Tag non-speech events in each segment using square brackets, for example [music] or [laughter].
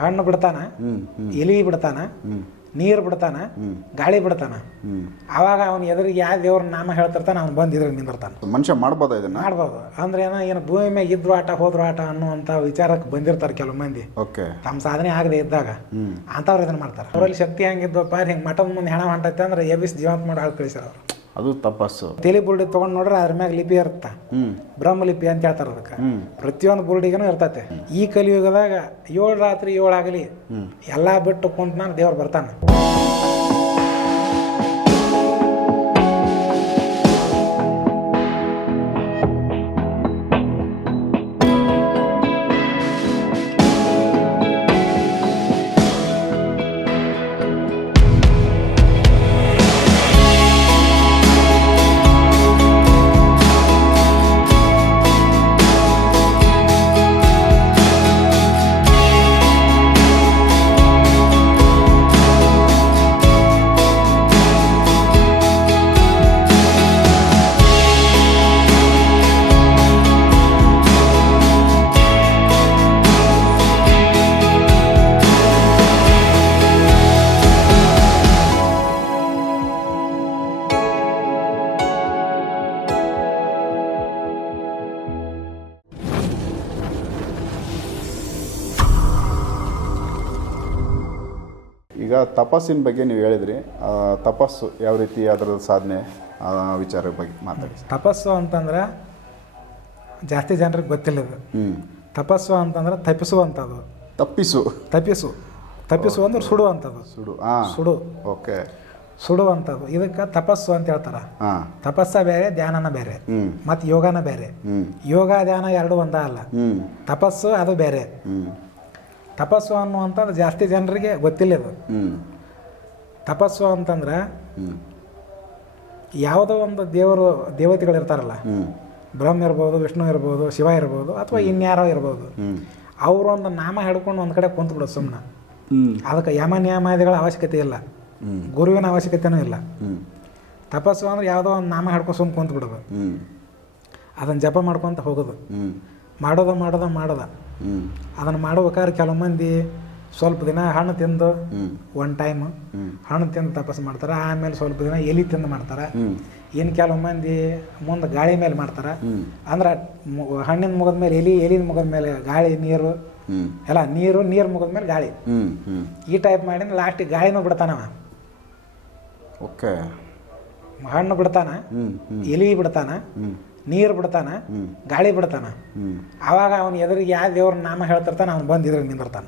ಹಣ್ಣು ಬಿಡ್ತಾನ ಎಲಿ ಬಿಡ್ತಾನ ನೀರು ಬಿಡ್ತಾನ ಗಾಳಿ ಬಿಡ್ತಾನ. ಅವಾಗ ಅವನ ಎದುರಿಗೆ ಯಾವ ದೇವ್ರ ನಾಮ ಹೇಳ್ತಿರ್ತಾನ ಅವ್ನು ಬಂದು ಇದ್ರ ನಿಂದಿರ್ತಾನ. ಮನುಷ್ಯ ಮಾಡ್ಬೋದು ಇದನ್ನ? ಮಾಡ್ಬೋದು. ಅಂದ್ರೆ ಏನೋ ಏನು ಭೂಮಿ ಮ್ಯಾಗ ಇದ್ರು ಆಟ ಹೋದ್ರು ಆಟ ಅನ್ನುವಂತ ವಿಚಾರಕ್ಕೆ ಬಂದಿರ್ತಾರೆ ಕೆಲವು ಮಂದಿ. ಓಕೆ. ತಮ್ಮ ಸಾಧನೆ ಆಗದೆ ಇದ್ದಾಗ ಅಂತವ್ರು ಇದನ್ನ ಮಾಡ್ತಾರೆ. ಅವರಲ್ಲಿ ಶಕ್ತಿ ಹೆಂಗಿದ್ವಪ್ಪ ಹಿಂಗೆ ಮಠದ ಮುಂದೆ ಹೆಣ ಹೊಂಟೈತೆ ಅಂದ್ರೆ ಎಬಿಸ್ ಜೀವಂತ ಮಾಡಿ ಆಳ್ ಕಳಿಸ್ಯಾರ ಅವರು. ಅದು ತಪಸ್ಸು. ತೇಲಿ ಬುರುಡಿ ತೊಗೊಂಡು ನೋಡ್ರೆ ಅದ್ರ ಮ್ಯಾಗ ಲಿಪಿ ಇರುತ್ತೆ? ಬ್ರಹ್ಮ ಬ್ರಹ್ಮಲಿಪಿ ಅಂತ ಹೇಳ್ತಾರೆ ಅದಕ್ಕೆ. ಪ್ರತಿಯೊಂದು ಬುರುಡಿಗೂ ಇರ್ತೈತೆ. ಈ ಕಲಿಯುಗದಾಗ ಏಳು ರಾತ್ರಿ ಏಳು ಆಗಲಿ ಎಲ್ಲ ಬಿಟ್ಟು ಕುಂತ ನಾನು ದೇವ್ರು ಬರ್ತಾನೆ. ತಪಸ್ಸಿನ ಬಗ್ಗೆ ನೀವು ಹೇಳಿದ್ರಿ ತಪಸ್ಸು ಯಾವ ರೀತಿ ಅದರ ಸಾಧನೆ ವಿಚಾರ ಬಗ್ಗೆ ಮಾತಾಡಿ. ತಪಸ್ಸು ಅಂತಂದ್ರೆ ಜಾಸ್ತಿ ಜನರಿಗೆ ಗೊತ್ತಿಲ್ಲ ಇದು ತಪಸ್ಸು ಅಂತಂದ್ರೆ ತಪ್ಪಿಸುವಂಥದ್ದು. ತಪ್ಪಿಸು. ತಪ್ಪಿಸು. ತಪ್ಪಿಸು ಅಂದ್ರೆ ಸುಡುವಂಥದ್ದು. ಸುಡು ಸುಡು. ಓಕೆ. ಸುಡುವಂಥದ್ದು. ಇದಕ್ಕೆ ತಪಸ್ಸು ಅಂತ ಹೇಳ್ತಾರೆ. ತಪಸ್ಸ ಬೇರೆ ಧ್ಯಾನನ ಬೇರೆ. ಮತ್ತೆ ಯೋಗನ ಬೇರೆ. ಯೋಗ ಧ್ಯಾನ ಎರಡು ಒಂದ ಅಲ್ಲ. ತಪಸ್ಸು ಅದು ಬೇರೆ. ತಪಸ್ಸು ಅನ್ನುವಂಥದ್ದು ಜಾಸ್ತಿ ಜನರಿಗೆ ಗೊತ್ತಿಲ್ಲ ಅದು. ತಪಸ್ಸು ಅಂತಂದ್ರೆ ಯಾವುದೋ ಒಂದು ದೇವರು ದೇವತೆಗಳು ಇರ್ತಾರಲ್ಲ. ಬ್ರಹ್ಮ ಇರ್ಬೋದು ವಿಷ್ಣು ಇರ್ಬೋದು ಶಿವ ಇರ್ಬೋದು ಅಥವಾ ಇನ್ಯಾರೋ ಇರ್ಬೋದು. ಅವರು ಒಂದು ನಾಮ ಹಿಡ್ಕೊಂಡು ಒಂದು ಕಡೆ ಕುಂತು ಬಿಡೋದು ಸುಮ್ಮನೆ ಅದಕ್ಕೆ ಯಮ ನಿಯಮಾದಿಗಳ ಅವಶ್ಯಕತೆ ಇಲ್ಲ. ಗುರುವಿನ ಅವಶ್ಯಕತೆನೂ ಇಲ್ಲ. ತಪಸ್ಸು ಅಂದ್ರೆ ಯಾವುದೋ ಒಂದು ನಾಮ ಹಿಡ್ಕೊಂಡು ಸುಮ್ಮನೆ ಕುಂತ್ಬಿಡೋದು. ಅದನ್ನು ಜಪ ಮಾಡ್ಕೊತ ಹೋಗೋದು. ಮಾಡೋದ ಮಾಡೋದ ಮಾಡೋದ. ಅದನ್ನು ಮಾಡ್ಬೇಕಾದ್ರೆ ಕೆಲವು ಮಂದಿ ಸ್ವಲ್ಪ ದಿನ ಹಣ್ಣು ತಿಂದು ಒನ್ ಟೈಮ್ ಹಣ್ಣು ತಿಂದು ತಪಸ್ಸು ಮಾಡ್ತಾರೆ ಆಮೇಲೆ ಸ್ವಲ್ಪ ದಿನ ಎಲಿ ತಿಂದು ಮಾಡ್ತಾರೆ. ಇನ್ನು ಕೆಲವು ಮಂದಿ ಮುಂದೆ ಗಾಳಿ ಮೇಲೆ ಮಾಡ್ತಾರೆ. ಅಂದ್ರೆ ಹಣ್ಣಿನ ಮುಗದ ಮೇಲೆ ಎಲಿ ಎಲಿನ ಮುಗದ ಮೇಲೆ ಗಾಳಿ ನೀರು ಎಲ್ಲ ನೀರು ನೀರು ಮುಗದ ಮೇಲೆ ಗಾಳಿ. ಈ ಟೈಪ್ ಮಾಡಿ ಲಾಸ್ಟಿಗೆ ಗಾಳಿನೂ ಬಿಡ್ತಾನವ ಓಕೆ. ಹಣ್ಣು ಬಿಡ್ತಾನ ಎಲಿ ಬಿಡ್ತಾನ. ನೀರು ಬಿಡ್ತಾನ ಗಾಳಿ ಬಿಡ್ತಾನ. ಆವಾಗ ಅವನ ಎದುರಿಗೆ ಯಾವ ದೇವ್ರ ನಾಮ ಹೇಳ್ತಿರ್ತಾನ ಅವ್ನು ಬಂದು ಇದ್ರಿಗೆ ನಿಂದಿರ್ತಾನ.